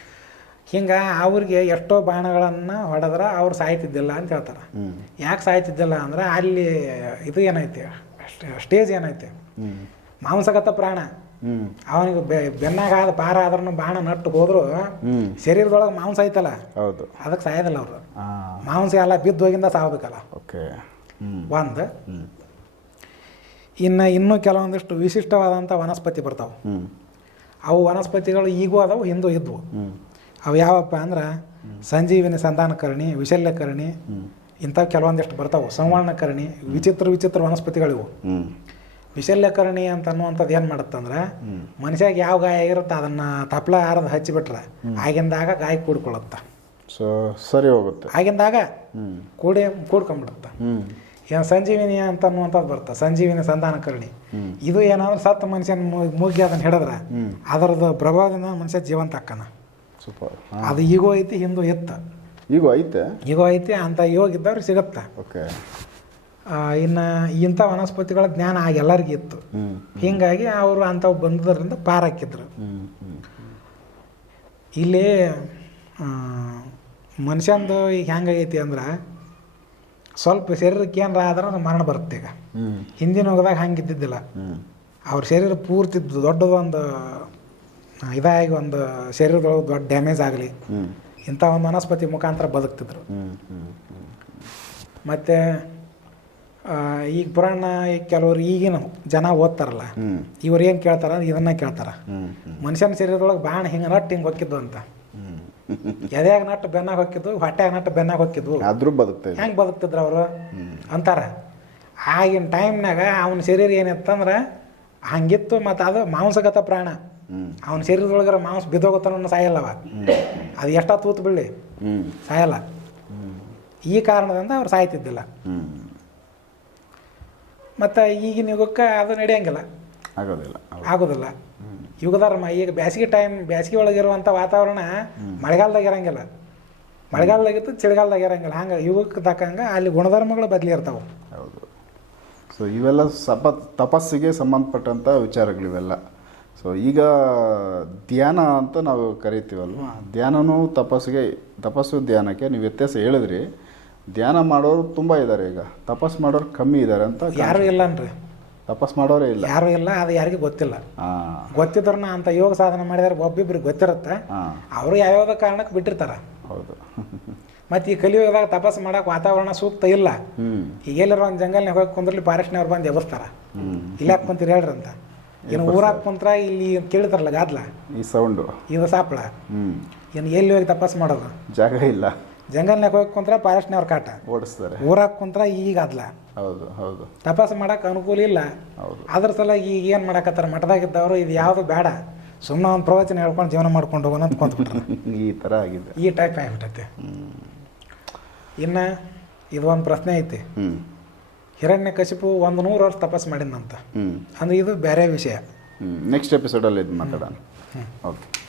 ಹಿಂಗೆ ಅವ್ರಿಗೆ ಎಷ್ಟೋ ಬಾಣಗಳನ್ನು ಹೊಡೆದ್ರೆ ಅವ್ರು ಸಾಯ್ತಿದ್ದಿಲ್ಲ ಅಂತ ಹೇಳ್ತಾರೆ. ಯಾಕೆ ಸಾಯ್ತಿದ್ದಿಲ್ಲ ಅಂದ್ರೆ ಅಲ್ಲಿ ಇದು ಏನೈತಿ ಸ್ಟೇಜ್ ಏನೈತಿ? ಮಾಂಸಗತ ಪ್ರಾಣ. ಅವನಿಗೆ ಬೆನ್ನಾಗಾದ ಪಾರ ಆದ್ರೂ ಬಾಣ ನಟ್ಟು ಹೋದ್ರು ಶರೀರದೊಳಗೆ ಮಾಂಸ ಐತಲ್ಲ ಹೌದು. ಅದಕ್ಕೆ ಸಾಯೋದಿಲ್ಲ ಅವರು. ಮಾಂಸ ಎಲ್ಲ ಬಿದ್ದು ಹೋಗಿಂದ ಸಾವಬೇಕಲ್ಲ. ಓಕೆ. ಒಂದು. ಇನ್ನು ಇನ್ನೂ ಕೆಲವೊಂದಿಷ್ಟು ವಿಶಿಷ್ಟವಾದಂಥ ವನಸ್ಪತಿ ಬರ್ತಾವೆ. ಅವು ವನಸ್ಪತಿಗಳು ಈಗೂ ಅದಾವು ಹಿಂದೂ ಇದ್ವು. ಅವು ಯಾವಪ್ಪ ಅಂದ್ರೆ ಸಂಜೀವಿನಿ ಸಂತಾನಕರಣಿ ವಿಶಲ್ಯಕರಣಿ ಇಂಥ ಇಂಥವು ಕೆಲವೊಂದಿಷ್ಟು ಬರ್ತಾವೆ. ಸಂವರ್ಣಕರಣಿ ವಿಚಿತ್ರ ವಿಚಿತ್ರ ವನಸ್ಪತಿಗಳಿವು. ವಿಶಲ್ಯಕರಣಿ ಅಂತ ಅನ್ನುವಂಥದ್ದು ಏನು ಮಾಡುತ್ತಂದ್ರೆ ಮನುಷ್ಯಾಗ ಯಾವ ಗಾಯ ಇರುತ್ತೆ ಅದನ್ನು ತಪ್ಲ ಹಾರದ ಹಚ್ಚಿಬಿಟ್ರೆ ಆಗಿಂದಾಗ ಗಾಯ ಕೂಡ್ಕೊಳ್ಳುತ್ತೆ. ಸೊ ಸರಿ ಹೋಗುತ್ತೆ. ಆಗಿಂದಾಗ ಕೂಡಿ ಕೂಡ್ಕೊಂಡ್ಬಿಡುತ್ತೆ. ಹ್ಞೂ ಏನು ಸಂಜೀವಿನಿ ಅಂತ ಅನ್ನುವಂಥದ್ದು ಬರುತ್ತೆ ಸಂಜೀವಿನಿ ಸಂಧಾನಕರಣಿ ಇದು ಏನಾದರೂ ಸತ್ತ ಮನುಷ್ಯನ ಮೂಗಿ ಅದನ್ನು ಹಿಡಿದ್ರೆ ಅದರದ್ದು ಪ್ರಭಾವದಿಂದ ಮನುಷ್ಯ ಜೀವಂತ ಅಕ್ಕನ ಸೂಪರ್. ಅದು ಈಗೋ ಐತಿ ಹಿಂದೂ ಇತ್ತು. ಈಗೋ ಐತೆ? ಈಗೋ ಐತಿ ಅಂತ ಯೋಗ ಇದ್ದವ್ರಿಗೆ ಸಿಗುತ್ತೆ. ಓಕೆ. ಇನ್ನು ಇಂಥ ವನಸ್ಪತಿಗಳ ಜ್ಞಾನ ಆಗ ಎಲ್ಲರಿಗೂ ಇತ್ತು. ಹೀಗಾಗಿ ಅವರು ಅಂಥವು ಬಂದದ್ರಿಂದ ಪಾರಾಕಿದ್ರು ಇಲ್ಲಿ ಮನುಷ್ಯಂದು ಈಗ ಹೆಂಗಾಗೈತಿ ಅಂದ್ರೆ ಸ್ವಲ್ಪ ಶರೀರಕ್ಕೆ ಏನಾರ ಆದ್ರೆ ಮರಣ ಬರುತ್ತೆ ಈಗ. ಹಿಂದಿನ ಹೋಗದಾಗ ಹಂಗೆ ಇದ್ದಿದ್ದಿಲ್ಲ ಅವ್ರ ಶರೀರ ಪೂರ್ತಿ ದೊಡ್ಡದೊಂದು ಇದಾಗಿ ಒಂದು ಶರೀರದೊಳಗೆ ದೊಡ್ಡ ಡ್ಯಾಮೇಜ್ ಆಗಲಿ. ಇಂಥ ಒಂದು ವನಸ್ಪತಿ ಮುಖಾಂತರ ಬದುಕ್ತಿದ್ರು. ಮತ್ತು ಈಗ ಪುರಾಣ ಕೆಲವರು ಈಗಿನ ಜನ ಓದ್ತಾರಲ್ಲ ಇವ್ರು ಏನು ಕೇಳ್ತಾರ ಇದನ್ನ ಕೇಳ್ತಾರ. ಮನುಷ್ಯನ ಶರೀರದೊಳಗೆ ಬಾಣ ಹಿಂಗೆ ನಟ್ಟು ಹಿಂಗೆ ಹೊಕ್ಕಿದ್ದು ಅಂತ. ಎದೆಯಾಗ ನಟ್ಟು ಬೆನ್ನಾಗ ಹೊಕ್ಕಿದ್ದು ಹೊಟ್ಟೆಯಾಗ ನಟ್ಟು ಬೆನ್ನಾಗ ಹೊಕ್ಕಿದ್ವು. ಆದರೂ ಬದುಕ್ತ ಹೆಂಗೆ ಬದುಕ್ತಿದ್ರು ಅವರು? ಅಂತಾರೆ. ಆಗಿನ ಟೈಮ್ನಾಗ ಅವನ ಶರೀರ ಏನಿತ್ತಂದ್ರೆ ಹಂಗಿತ್ತು ಮತ್ತು ಅದು ಮಾಂಸಗತ ಪ್ರಾಣ. ಅವನ ಶರೀರದೊಳಗರ ಮಾಂಸ ಬಿದ್ದೋಗತ್ತನ ಸಾಯಲ್ಲವ. ಅದು ಎಷ್ಟ ತೂತು ಬಿಳಿ ಸಾಯಲ್ಲ. ಈ ಕಾರಣದಿಂದ ಅವ್ರು ಸಾಯ್ತಿದ್ದಿಲ್ಲ. ಮತ್ತು ಈಗಿನ ಯುಗಕ್ಕೆ ಅದು ನಡೆಯಂಗಿಲ್ಲ. ಆಗೋದಿಲ್ಲ. ಆಗೋದಿಲ್ಲ. ಯುಗಧರ್ಮ ಈಗ ಬೇಸಿಗೆ ಟೈಮ್ ಬ್ಯಾಸಿಗೆ ಒಳಗಿರುವಂಥ ವಾತಾವರಣ ಮಳೆಗಾಲದಾಗ ಇರಂಗಿಲ್ಲ. ಮಳೆಗಾಲದಾಗಿತ್ತು ಚಳಿಗಾಲದಾಗ ಇರಂಗಿಲ್ಲ. ಹಂಗೆ ಯುಗಕ್ಕೆ ತಕ್ಕಂಗೆ ಅಲ್ಲಿ ಗುಣಧರ್ಮಗಳು ಬದಲಿ ಇರ್ತಾವೆ. ಹೌದು. ಸೊ ಇವೆಲ್ಲ ಸಪ ತಪಸ್ಸಿಗೆ ಸಂಬಂಧಪಟ್ಟಂಥ ವಿಚಾರಗಳಿವೆಲ್ಲ ಸೊ ಈಗ ಧ್ಯಾನ ಅಂತ ನಾವು ಕರಿತೀವಲ್ವ? ಧ್ಯಾನನೂ ತಪಸ್ಸಿಗೆ ತಪಸ್ಸು ಧ್ಯಾನಕ್ಕೆ ನೀವು ವ್ಯತ್ಯಾಸ ಹೇಳಿದ್ರಿ. ಧ್ಯಾನ ಮಾಡೋರು ತುಂಬ ಇದ್ದಾರೆ ಈಗ. ತಪಸ್ ಮಾಡೋರು ಕಮ್ಮಿ ಇದ್ದಾರೆ ಅಂತ ಯಾರು ಇಲ್ಲ ಅನ್ರಿ ತಪಸ್ ಮಾಡೋರೇ ಇಲ್ಲ. ಯಾರು ಇಲ್ಲ ಅದು ಯಾರಿಗೂ ಗೊತ್ತಿಲ್ಲ. ಗೊತ್ತಿದ್ರನ್ನ ಅಂತ ಯೋಗ ಸಾಧನೆ ಮಾಡಿದ್ರೆ ಒಬ್ಬಿಬ್ರಿಗೆ ಗೊತ್ತಿರುತ್ತೆ. ಅವರು ಯಾವ್ಯಾವ ಕಾರಣಕ್ಕೆ ಬಿಟ್ಟಿರ್ತಾರ? ಹೌದು. ಮತ್ತು ಈ ಕಲಿಯುಗದಾಗ ತಪಸ್ ಮಾಡಕ್ಕೆ ವಾತಾವರಣ ಸೂಕ್ತ ಇಲ್ಲ. ಈಗ ಎಲ್ಲರ ಒಂದು ಜಂಗಲ್ನಾಗ ಹೋಗಿ ಕುಂದ್ರಲ್ಲಿ ಫಾರೆಸ್ಟ್ನವ್ರು ಬಂದು ಎಬಸ್ತಾರ ಹ್ಞೂ ಇಲ್ಲಿ ಯಾಕೆ ಕುಂತೀರಿ ಹೇಳ್ರಿ ಅಂತ ಏನು ಊರಾಗ ಕುಂತ್ರ ಇಲ್ಲಿ ಕೇಳ್ತಾರಲ್ಲ ಗಾದ್ಲ? ಈ ಸೌಂಡು ಇದು ಸಾಪ್ಳ? ಏನು ಎಲ್ಲಿ ಹೋಗಿ ತಪಸ್ ಮಾಡೋದು? ಜಾಗ ಇಲ್ಲ. ಜಂಗಲ್ನಾಗ ಹೋಗಿ ಕುಂತ್ರ ಫಾರೆಸ್ಟ್ನವ್ರ ಕಾಟ. ಓಡಿಸ್ತಾರೆ. ಊರಾಗ ಕುಂತ್ರ ಈಗ ಅದ್ಲ. ಹೌದು ಹೌದು. ತಪಸ್ ಮಾಡಕ್ಕೆ ಅನುಕೂಲ ಇಲ್ಲ. ಹೌದು. ಅದ್ರ ಸಲ ಈಗ ಏನು ಮಾಡಕತ್ತಾರ? ಮಠದಾಗಿದ್ದವರು ಇದು ಯಾವುದು ಬೇಡ ಸುಮ್ಮನೆ ಒಂದು ಪ್ರವಚನ ಹೇಳ್ಕೊಂಡು ಜೀವನ ಮಾಡ್ಕೊಂಡು ಹೋಗೋಣ ಅಂತ ಕುಂತ್ಬಿಟ್ರೆ. [laughs] ಈ ಥರ ಆಗಿದೆ. ಈ ಟೈಪ್ ಆಗಿಬಿಟ್ಟೈತೆ ಇನ್ನು ಇದು ಒಂದು ಪ್ರಶ್ನೆ ಐತಿ. ಹಿರಣ್ಯ ಕಶಿಪು ಒಂದು ನೂರು ವರ್ಷ ತಪಸ್ ಮಾಡಿದಂತ ಅಂದ್ರೆ ಇದು ಬೇರೆ ವಿಷಯ. ನೆಕ್ಸ್ಟ್ ಎಪಿಸೋಡಲ್ಲಿ ಇದು ಮಾತಾಡೋಣ. ಓಕೆ.